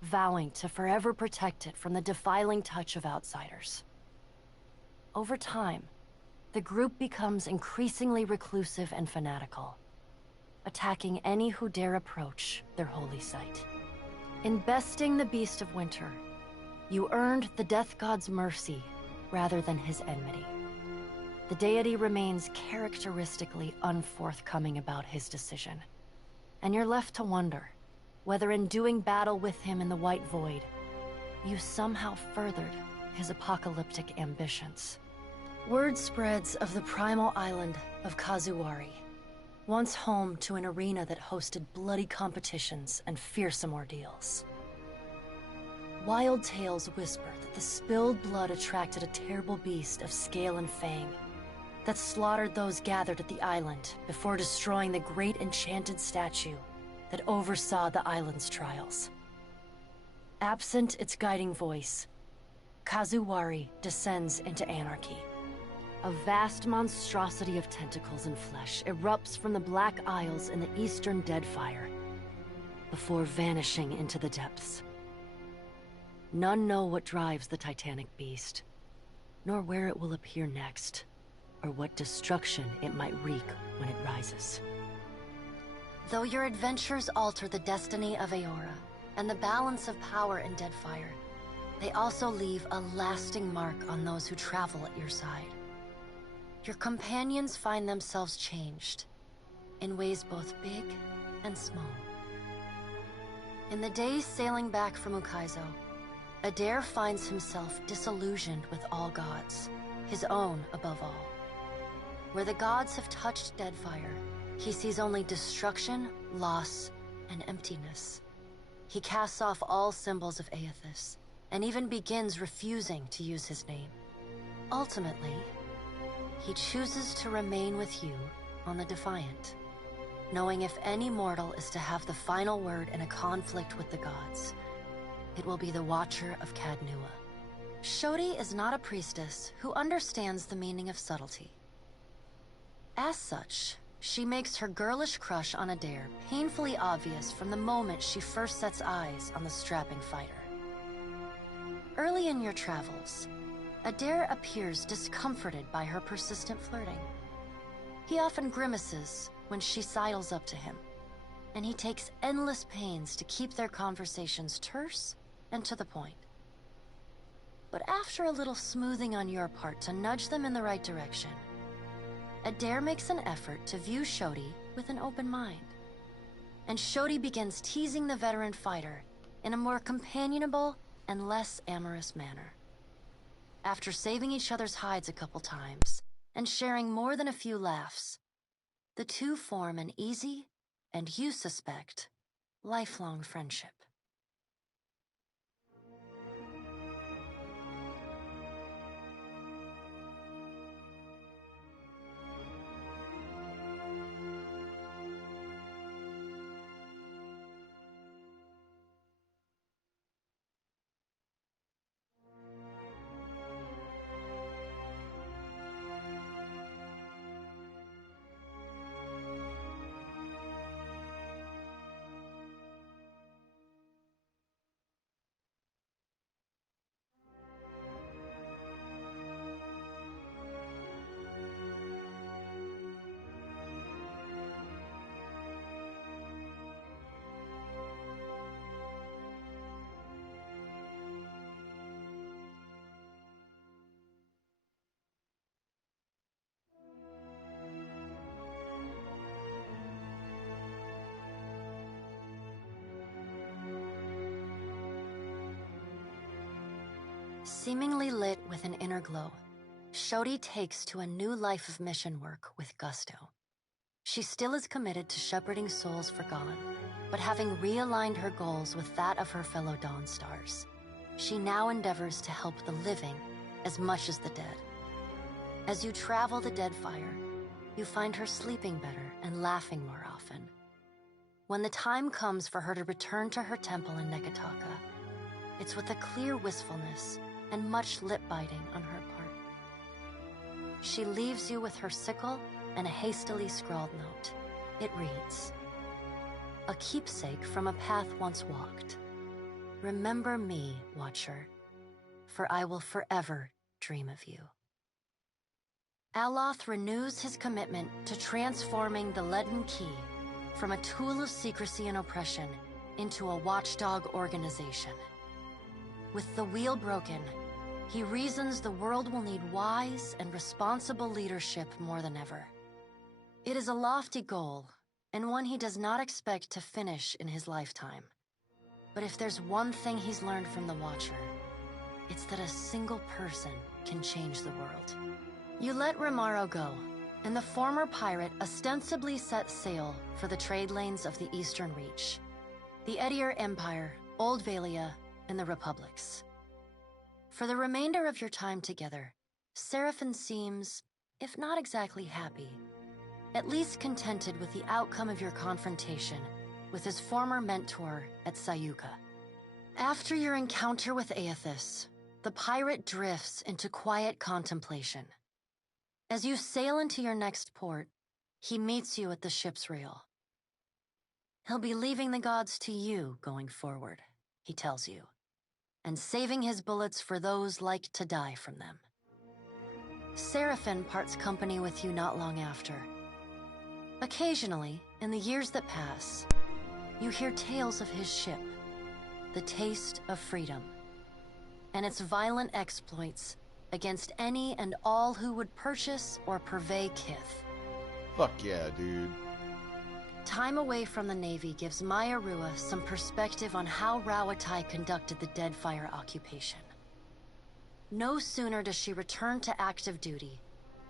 vowing to forever protect it from the defiling touch of outsiders. Over time, the group becomes increasingly reclusive and fanatical, attacking any who dare approach their holy site. In besting the Beast of Winter, you earned the Death God's mercy rather than his enmity. the deity remains characteristically unforthcoming about his decision. And you're left to wonder whether in doing battle with him in the White Void, you somehow furthered his apocalyptic ambitions. Word spreads of the primal island of Kazuwari, once home to an arena that hosted bloody competitions and fearsome ordeals. Wild tales whisper that the spilled blood attracted a terrible beast of scale and fang that slaughtered those gathered at the island before destroying the great enchanted statue that oversaw the island's trials. Absent its guiding voice, Kazuwari descends into anarchy. A vast monstrosity of tentacles and flesh erupts from the Black Isles in the eastern Deadfire, before vanishing into the depths. None know what drives the titanic beast, nor where it will appear next, or what destruction it might wreak when it rises. Though your adventures alter the destiny of Aora and the balance of power in Deadfire, they also leave a lasting mark on those who travel at your side. Your companions find themselves changed, in ways both big and small. In the days sailing back from Ukaizo, Adair finds himself disillusioned with all gods, his own above all. Where the gods have touched Deadfire, he sees only destruction, loss, and emptiness. He casts off all symbols of Aethys, and even begins refusing to use his name. Ultimately, he chooses to remain with you on the Defiant, knowing if any mortal is to have the final word in a conflict with the gods, it will be the Watcher of Cadnua. Shodi is not a priestess who understands the meaning of subtlety. As such, she makes her girlish crush on Adair painfully obvious from the moment she first sets eyes on the strapping fighter. Early in your travels, Adair appears discomforted by her persistent flirting. He often grimaces when she sidles up to him, and he takes endless pains to keep their conversations terse and to the point. But after a little smoothing on your part to nudge them in the right direction, Adair makes an effort to view Shodi with an open mind. And Shodi begins teasing the veteran fighter in a more companionable and less amorous manner. After saving each other's hides a couple times, and sharing more than a few laughs, the two form an easy, and you suspect, lifelong friendship. Seemingly lit with an inner glow, Shodi takes to a new life of mission work with gusto. She still is committed to shepherding souls forgone, but having realigned her goals with that of her fellow Dawnstars, she now endeavors to help the living as much as the dead. As you travel the Deadfire, you find her sleeping better and laughing more often. When the time comes for her to return to her temple in Neketaka, it's with a clear wistfulness and much lip-biting on her part. She leaves you with her sickle and a hastily scrawled note. It reads, "A keepsake from a path once walked. Remember me, Watcher, for I will forever dream of you." Aloth renews his commitment to transforming the Leaden Key from a tool of secrecy and oppression into a watchdog organization. With the wheel broken, He reasons the world will need wise and responsible leadership more than ever. It is a lofty goal, and one he does not expect to finish in his lifetime. But if there's one thing he's learned from the Watcher, it's that a single person can change the world. You let Romaro go, and the former pirate ostensibly set sail for the trade lanes of the Eastern Reach, the Edier Empire, Old Valia, and the Republics. For the remainder of your time together, Seraphon seems, if not exactly happy, at least contented with the outcome of your confrontation with his former mentor at Sayuka. After your encounter with Aethys, the pirate drifts into quiet contemplation. As you sail into your next port, he meets you at the ship's rail. He'll be leaving the gods to you going forward, he tells you, and saving his bullets for those like to die from them. Seraphon parts company with you not long after. Occasionally, in the years that pass, you hear tales of his ship, the Taste of Freedom, and its violent exploits against any and all who would purchase or purvey Kith. Fuck yeah, dude. Time away from the Navy gives Maya Rua some perspective on how Rawatai conducted the Deadfire occupation. No sooner does she return to active duty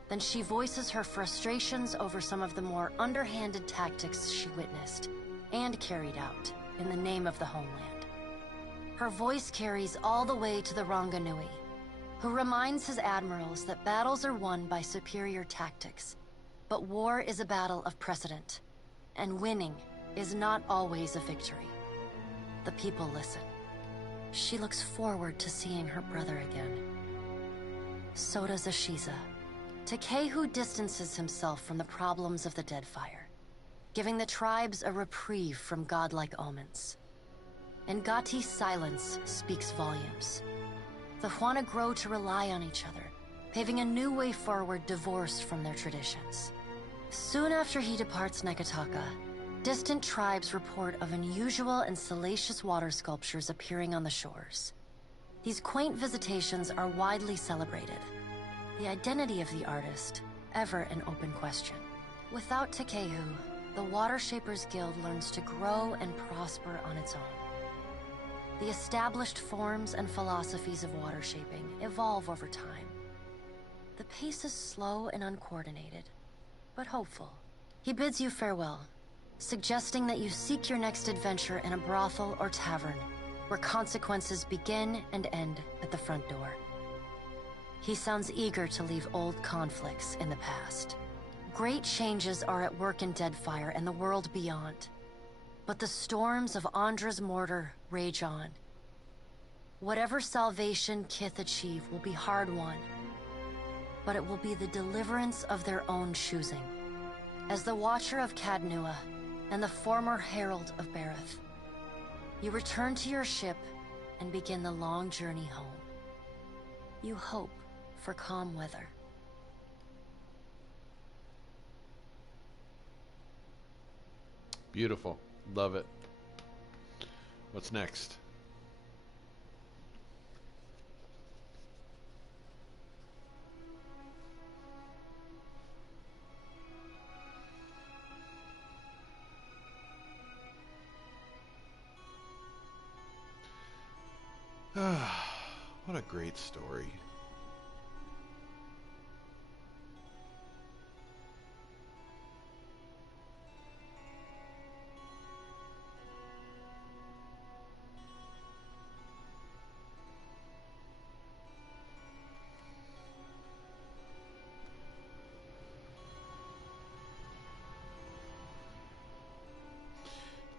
than she voices her frustrations over some of the more underhanded tactics she witnessed and carried out in the name of the homeland. Her voice carries all the way to the Ranganui, who reminds his admirals that battles are won by superior tactics, but war is a battle of precedent, and winning is not always a victory. The people listen. She looks forward to seeing her brother again. So does Ashiza. Takehu distances himself from the problems of the Deadfire, giving the tribes a reprieve from godlike omens. And Gati's silence speaks volumes. The Huana grow to rely on each other, paving a new way forward divorced from their traditions. Soon after he departs Nekataka, distant tribes report of unusual and salacious water sculptures appearing on the shores. These quaint visitations are widely celebrated. The identity of the artist, ever an open question. Without Takehu, the Water Shapers Guild learns to grow and prosper on its own. The established forms and philosophies of water shaping evolve over time. The pace is slow and uncoordinated, but hopeful. He bids you farewell, suggesting that you seek your next adventure in a brothel or tavern, where consequences begin and end at the front door. He sounds eager to leave old conflicts in the past. Great changes are at work in Deadfire and the world beyond. But the storms of Andra's mortar rage on. Whatever salvation Kith achieve will be hard-won, but it will be the deliverance of their own choosing. As the Watcher of Cadnua and the former Herald of Bareth, you return to your ship and begin the long journey home. You hope for calm weather. Beautiful. Love it. What's next? What a great story.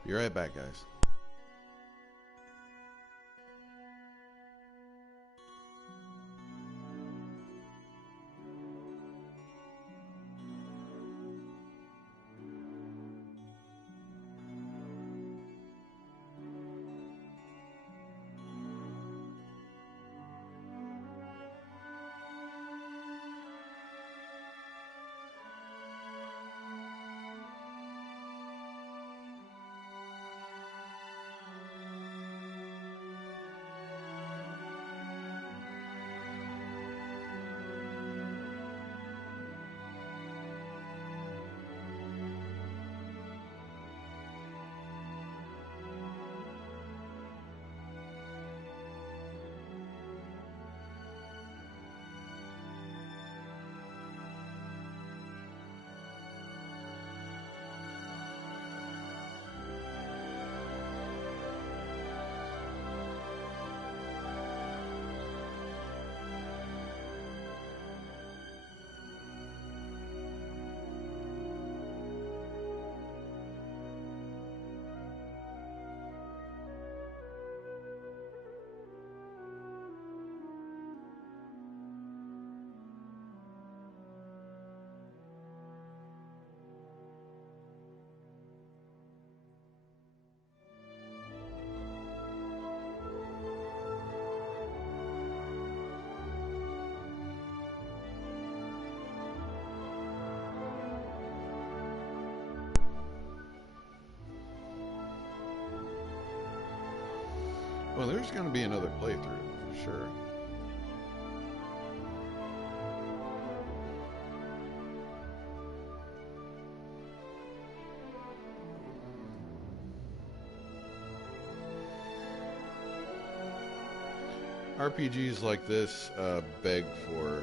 Be right back, guys. Well, there's going to be another playthrough, for sure. RPGs like this beg for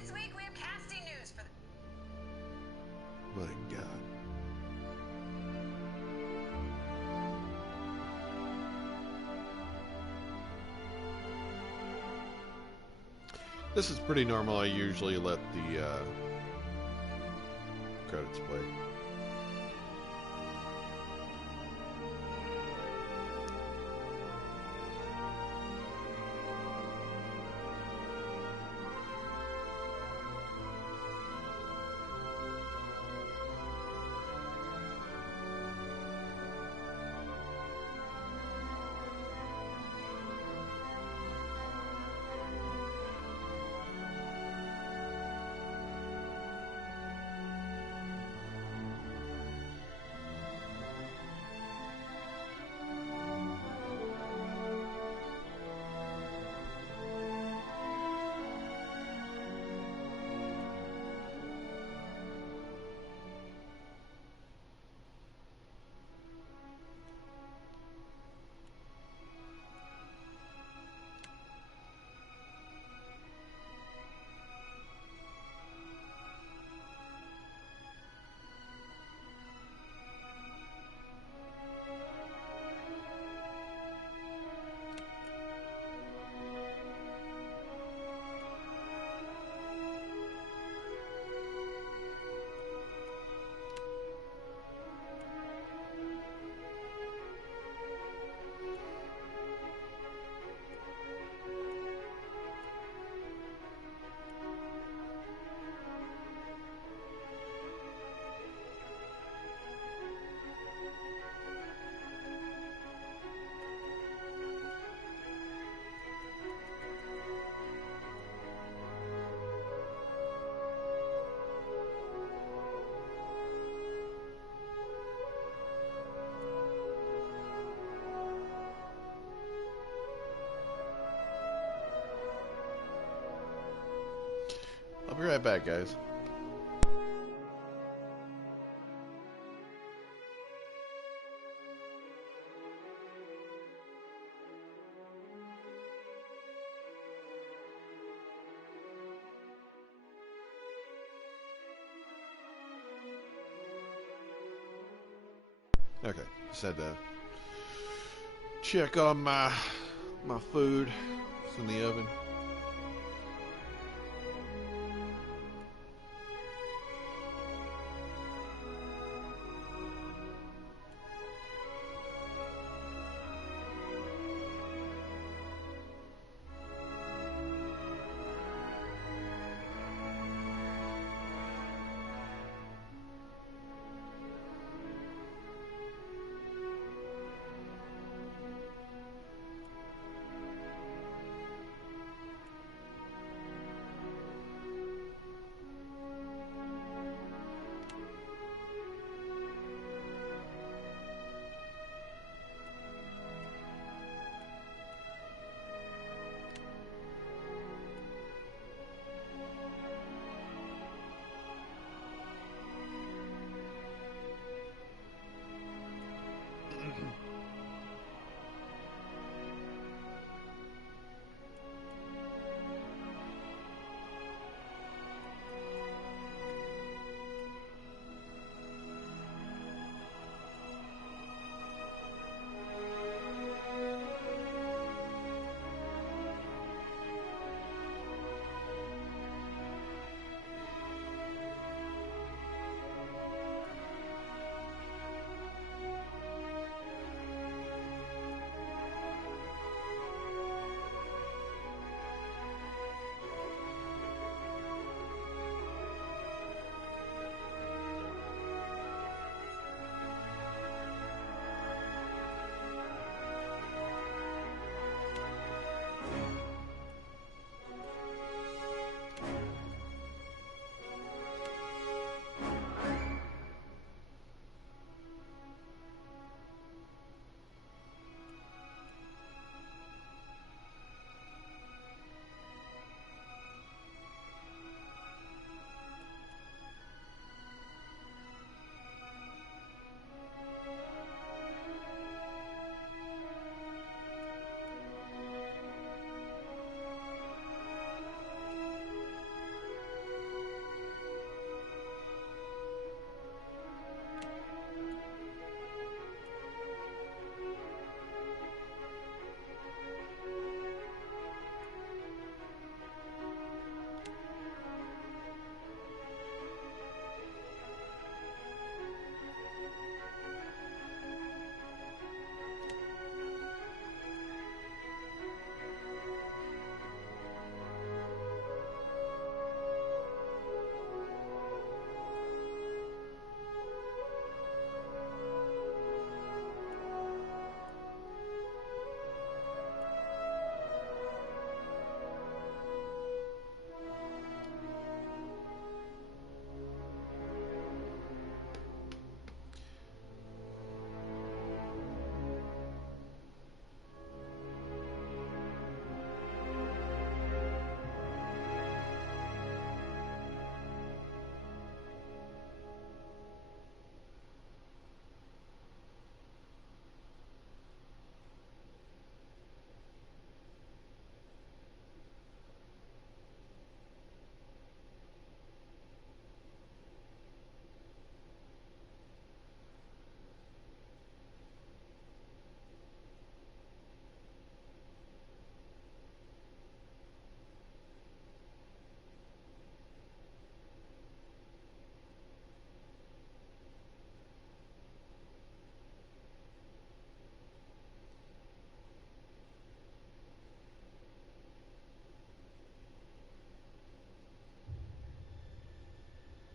This week we have casting news for the... My God. This is pretty normal. I usually let the credits play. I'll be right back, guys. Okay, just had to check on my food. It's in the oven.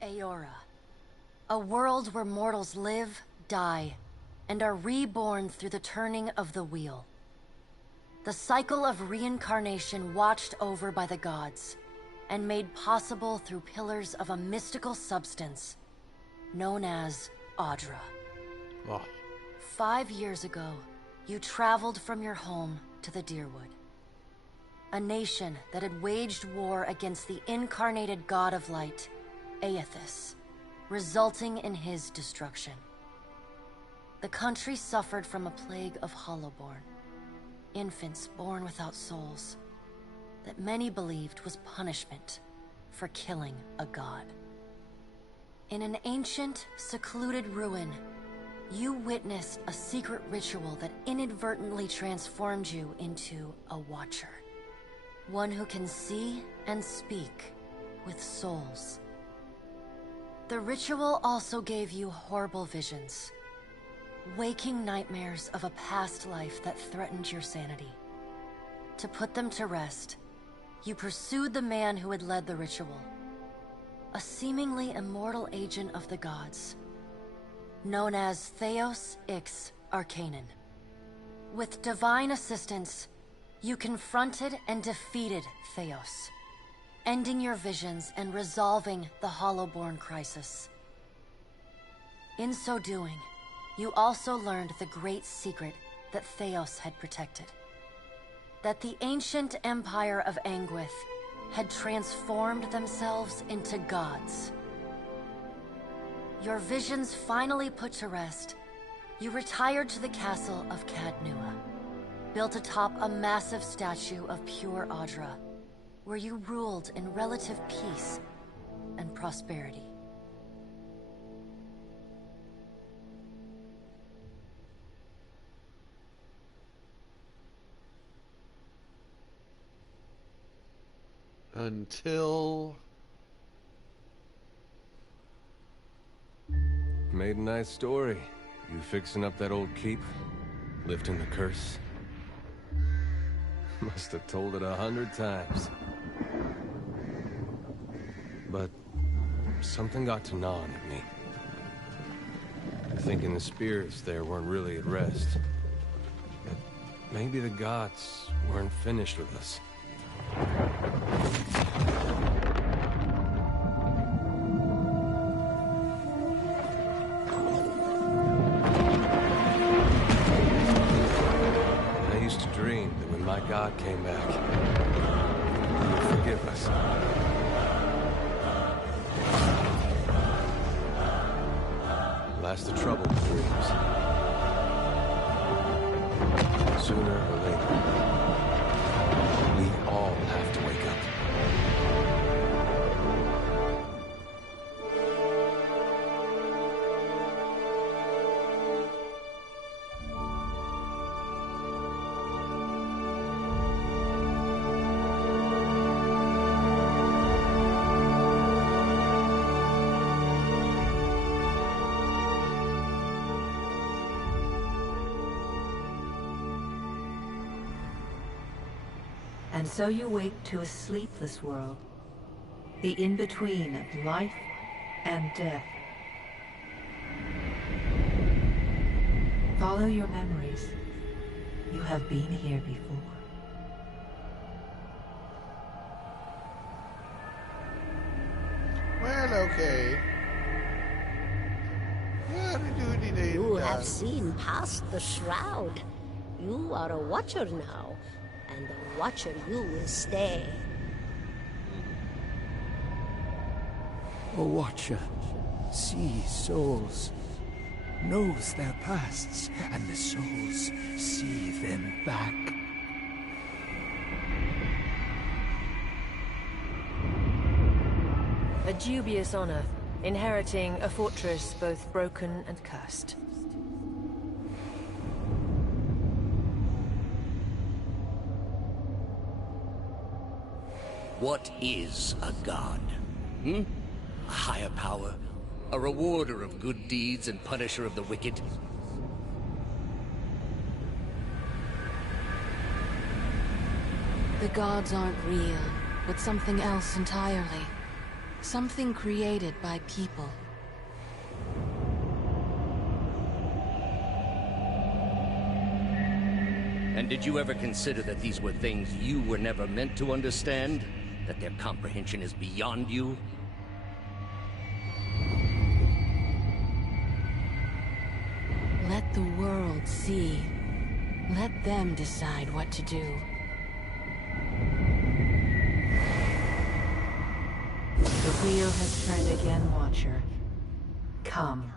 Aora, a world where mortals live, die, and are reborn through the turning of the wheel. The cycle of reincarnation watched over by the gods, and made possible through pillars of a mystical substance known as Audra. Oh. 5 years ago, you traveled from your home to the Deerwood. A nation that had waged war against the incarnated god of light, Aethys, resulting in his destruction. The country suffered from a plague of Hollowborn, infants born without souls, that many believed was punishment for killing a god. In an ancient, secluded ruin, you witnessed a secret ritual that inadvertently transformed you into a Watcher. One who can see and speak with souls. The ritual also gave you horrible visions, waking nightmares of a past life that threatened your sanity. To put them to rest, you pursued the man who had led the ritual, a seemingly immortal agent of the gods, known as Theos Ix Arcanon. With divine assistance, you confronted and defeated Theos, ending your visions and resolving the Hollowborn crisis. In so doing, you also learned the great secret that Theos had protected. That the ancient empire of Anguith had transformed themselves into gods. Your visions finally put to rest, you retired to the castle of Cadnua, built atop a massive statue of pure Audra, where you ruled in relative peace and prosperity. Until... Made a nice story. You fixing up that old keep? Lifting the curse? Must have told it 100 times. But something got to gnawing at me. Thinking the spirits there weren't really at rest. But maybe the gods weren't finished with us. I used to dream that when my God came back, he would forgive us. Last the trouble with dreams. Sooner or later, we all have to wake up. And so you wake to a sleepless world, the in-between of life and death. Follow your memories. You have been here before. Well, okay. You have seen past the shroud. You are a Watcher now, and a Watcher you will stay. A Watcher sees souls, knows their pasts, and the souls see them back. A dubious honor, inheriting a fortress both broken and cursed. What is a god? A higher power? A rewarder of good deeds and punisher of the wicked? The gods aren't real, but something else entirely. Something created by people. And did you ever consider that these were things you were never meant to understand? That their comprehension is beyond you? Let the world see. Let them decide what to do. The wheel has turned again, Watcher. Come.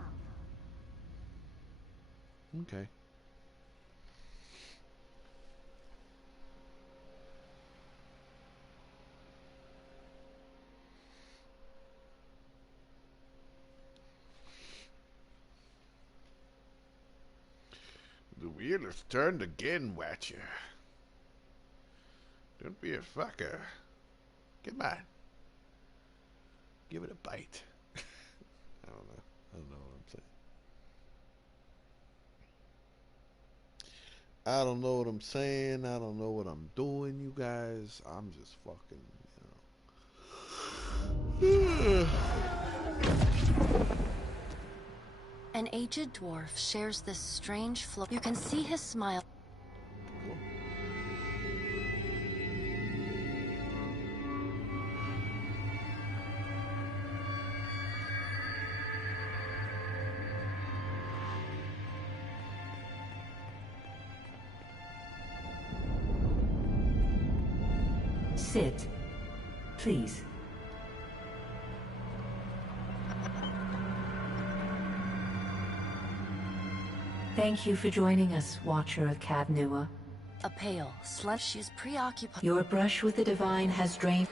Okay. The wheel has turned again, Watcher. Don't be a fucker. Come on. Give it a bite. I don't know. I don't know what I'm saying. I don't know what I'm saying. I don't know what I'm doing, you guys. I'm just fucking, you know. An aged dwarf shares this strange flow. You can see his smile. Sit. Please. Thank you for joining us, Watcher of Cadnua. A pale, slut. She's preoccupied. Your brush with the divine has drained...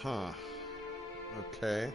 Huh. Okay.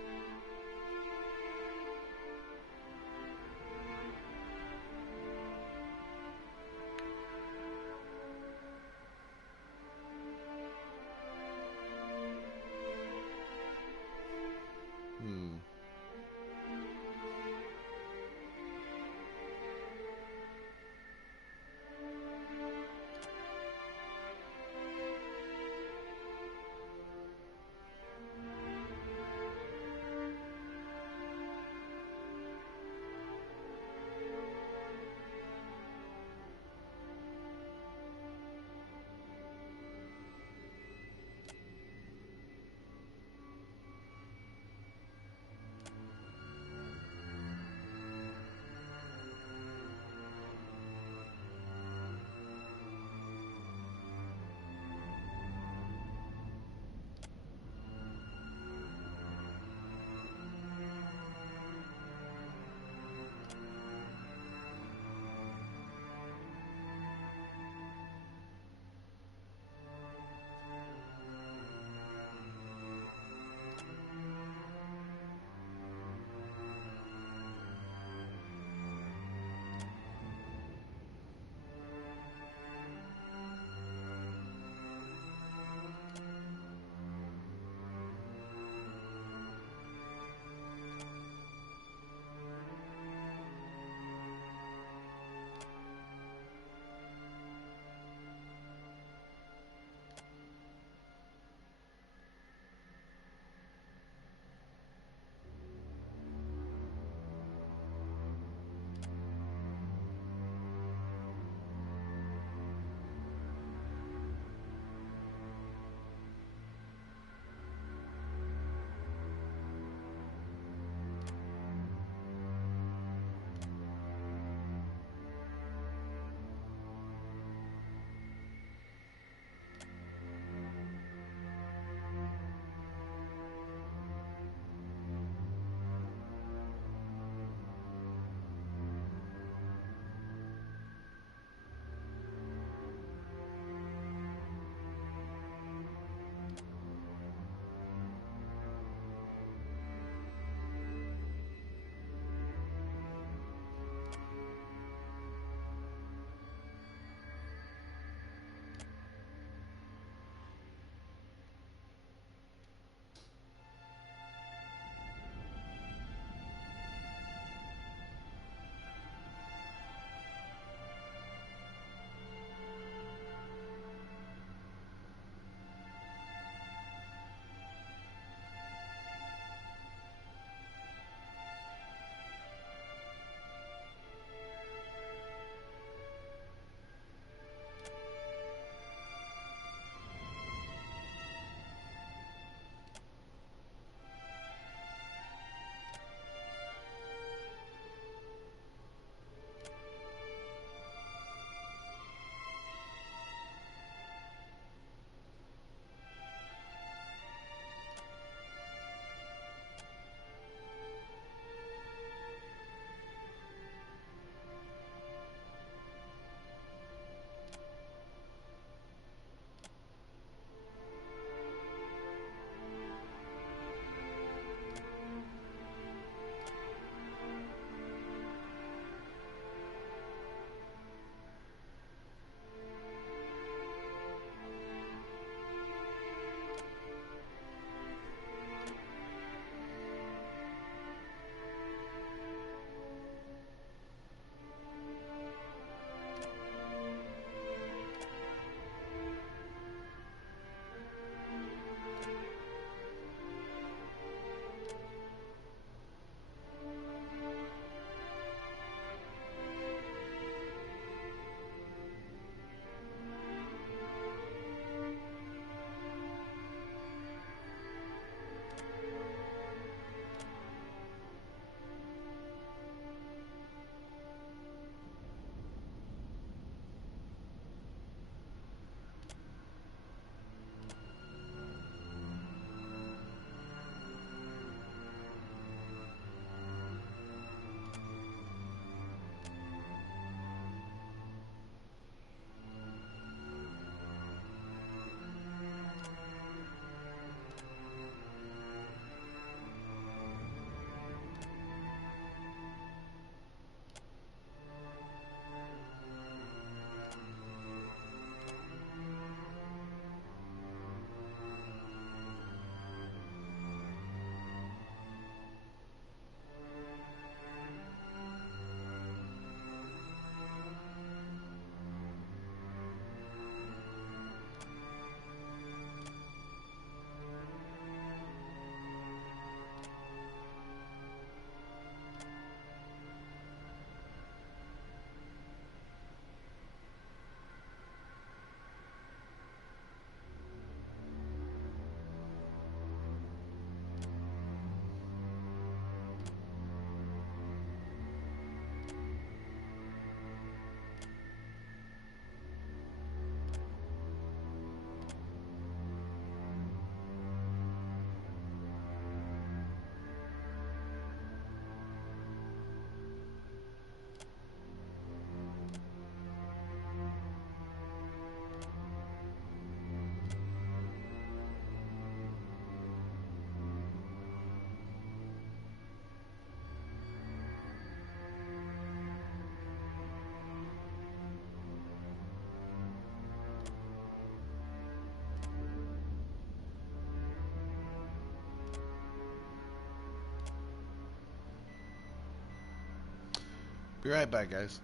Be right back, guys.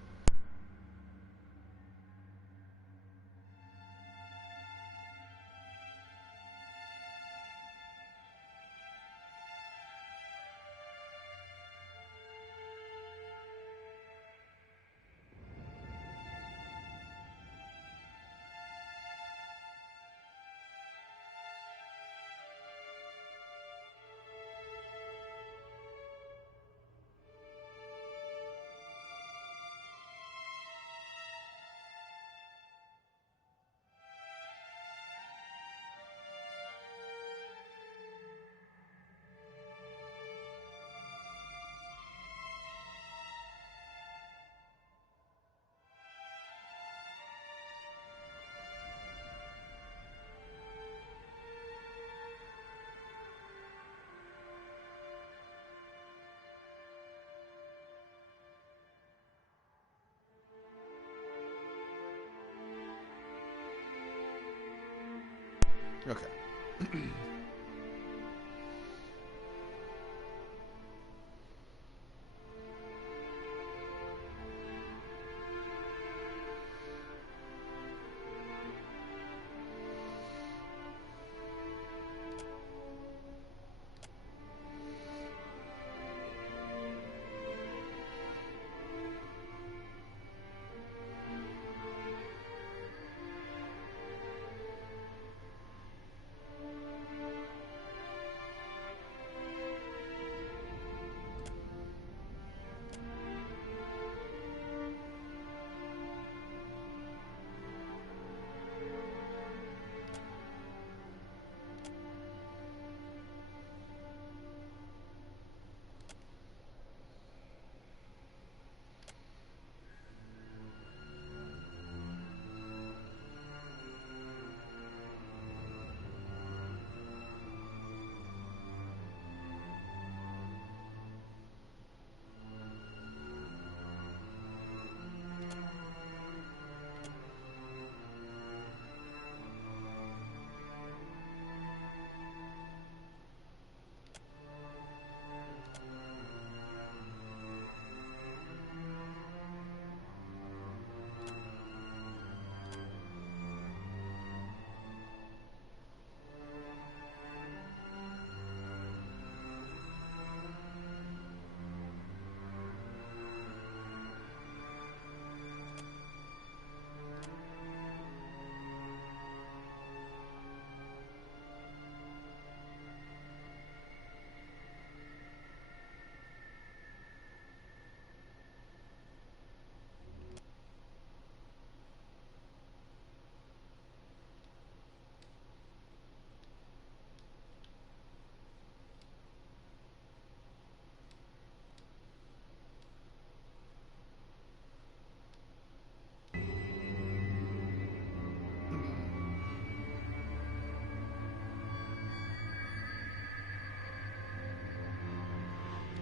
Okay.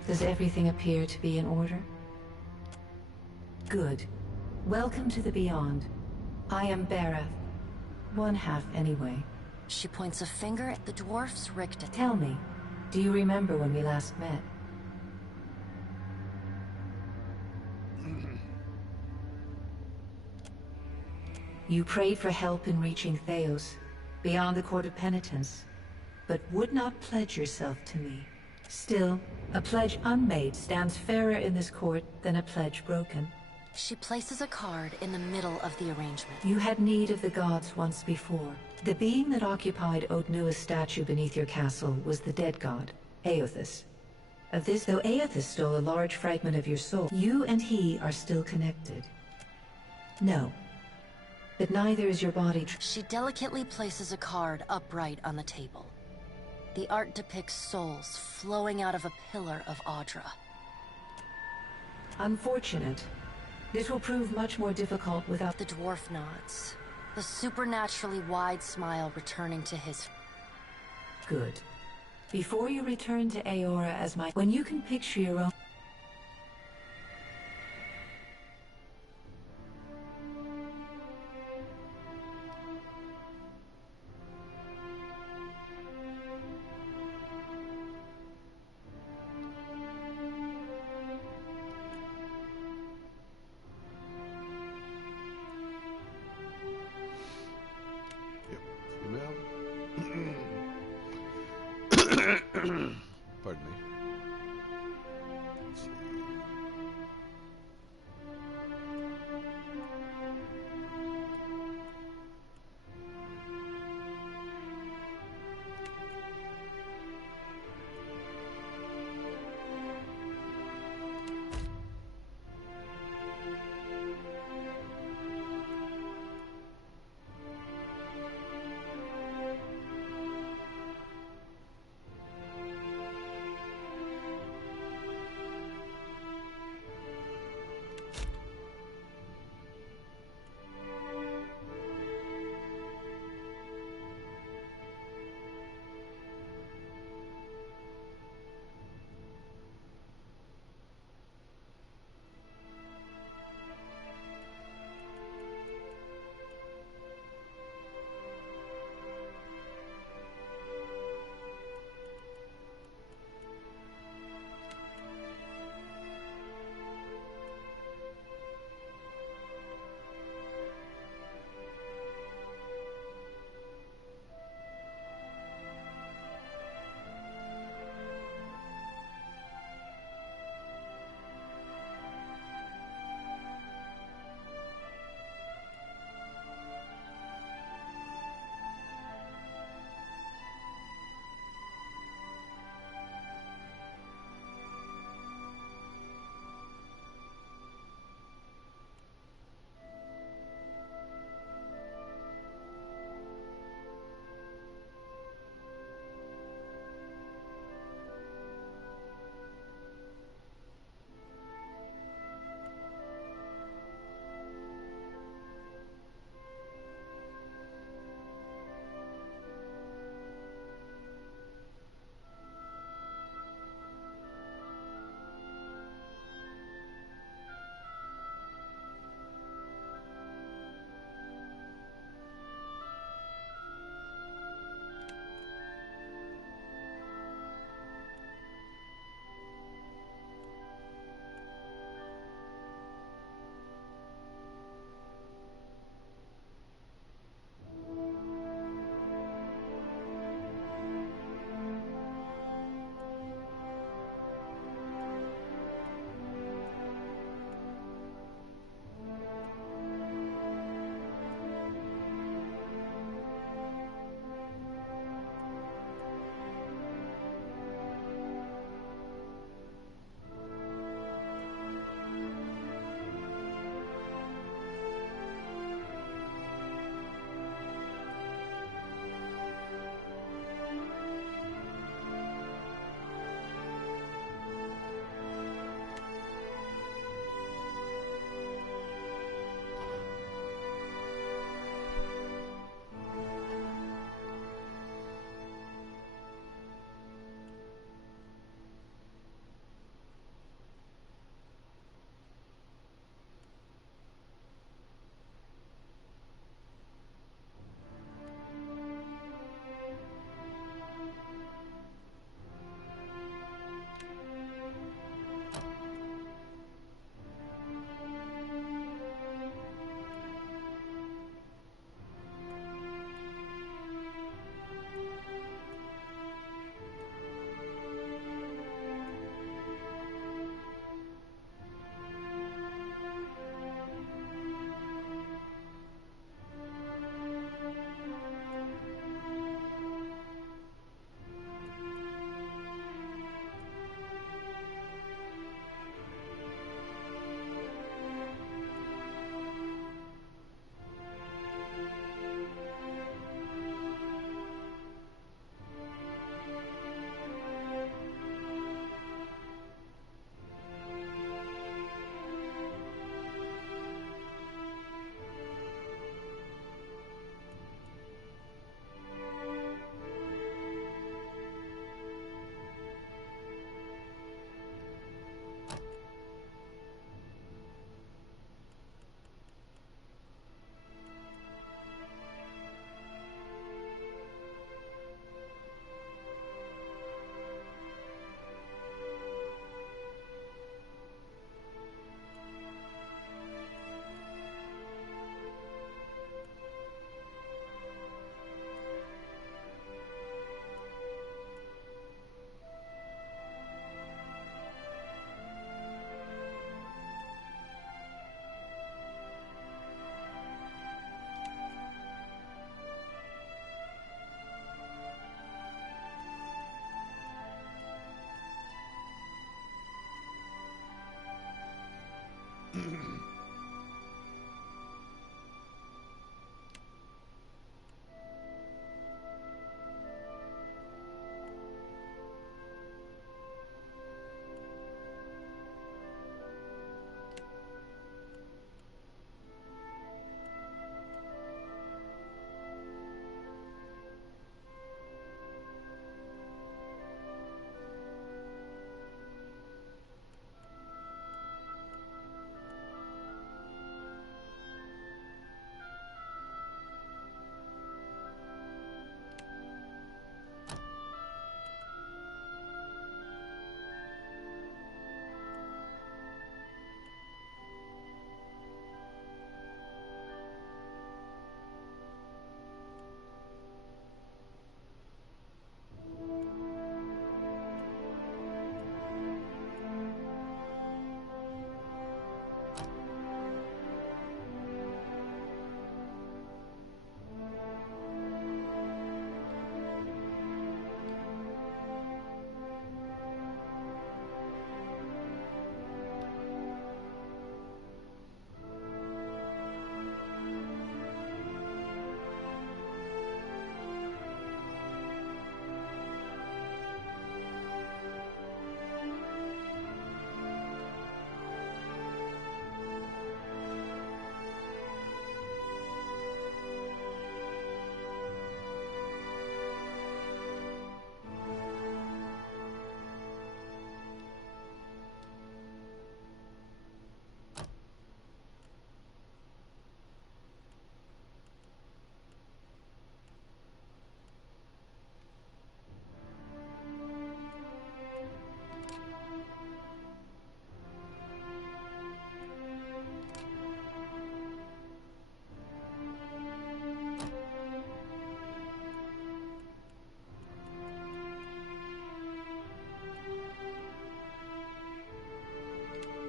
Does everything appear to be in order? Good. Welcome to the Beyond. I am Bera. One half, anyway. She points a finger at the dwarf's rigged it. Tell me, do you remember when we last met? You prayed for help in reaching Theos, beyond the Court of Penitence, but would not pledge yourself to me. Still, a pledge unmade stands fairer in this court than a pledge broken. She places a card in the middle of the arrangement. You had need of the gods once before. The being that occupied Odnua's statue beneath your castle was the dead god, Aothus. Of this, though Aothus stole a large fragment of your soul, you and he are still connected. No. But neither is your body. She delicately places a card upright on the table. The art depicts souls flowing out of a pillar of Audra. Unfortunate. This will prove much more difficult without... The dwarf nods, the supernaturally wide smile returning to his... Good. Before you return to Aora as my... When you can picture your own...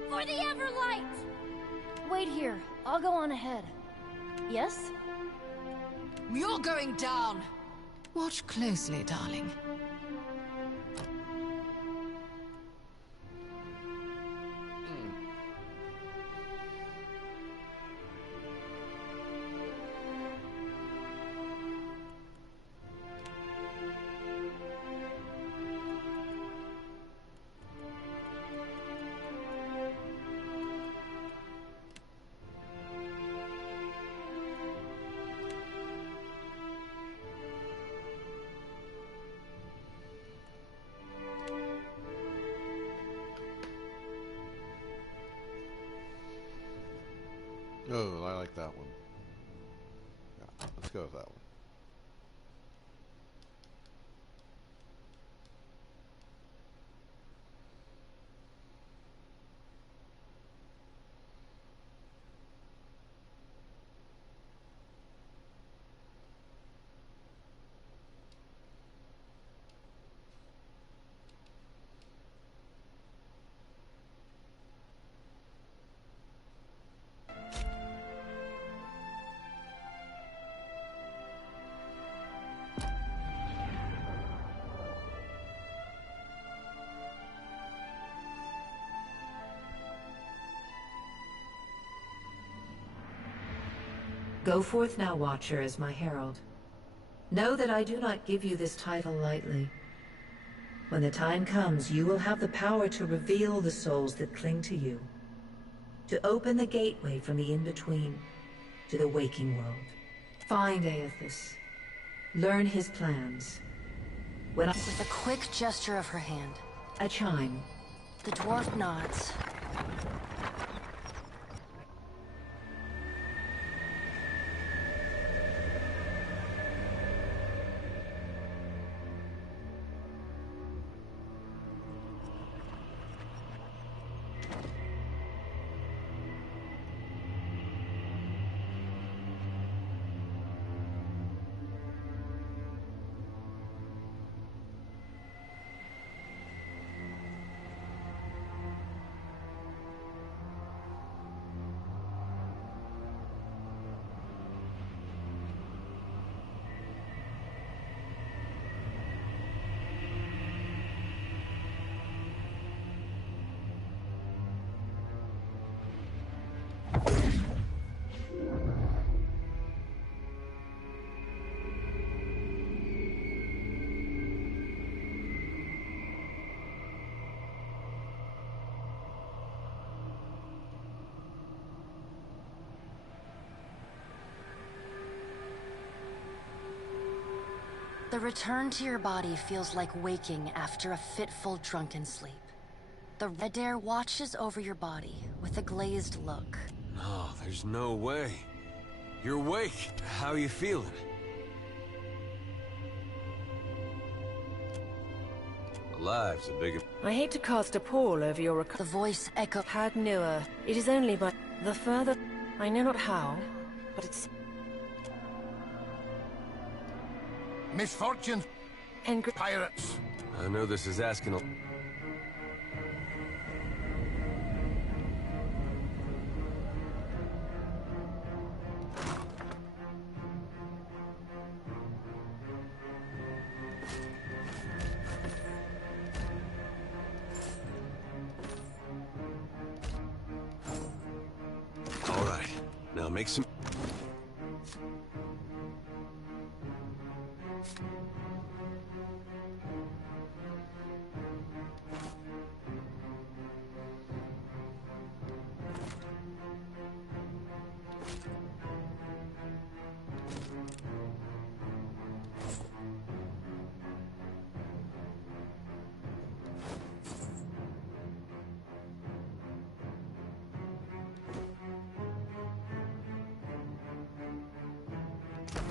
For the Everlight! Wait here. I'll go on ahead. Yes? You're going down! Watch closely, darling. Oh, I like that one. Yeah, let's go with that one. Go forth now, Watcher, as my herald. Know that I do not give you this title lightly. When the time comes, you will have the power to reveal the souls that cling to you, to open the gateway from the in-between to the waking world. Find Aethys. Learn his plans. With a quick gesture of her hand, a chime. The dwarf nods. The return to your body feels like waking after a fitful drunken sleep. The red air watches over your body with a glazed look. No, there's no way. You're awake. How you feeling? Alive's a big... I hate to cast a pall over your The voice echoed. Had newer. It is only but the further... I know not how, but it's... Misfortune. And pirates. I know this is asking a... All right, now make some...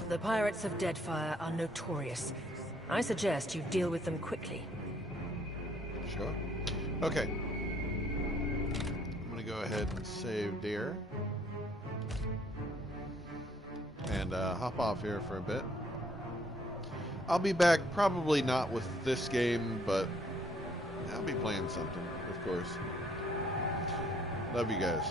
The pirates of Deadfire are notorious. I suggest you deal with them quickly. Sure. Okay. I'm gonna go ahead and save deer. And hop off here for a bit. I'll be back, probably not with this game, but I'll be playing something, of course. Love you guys.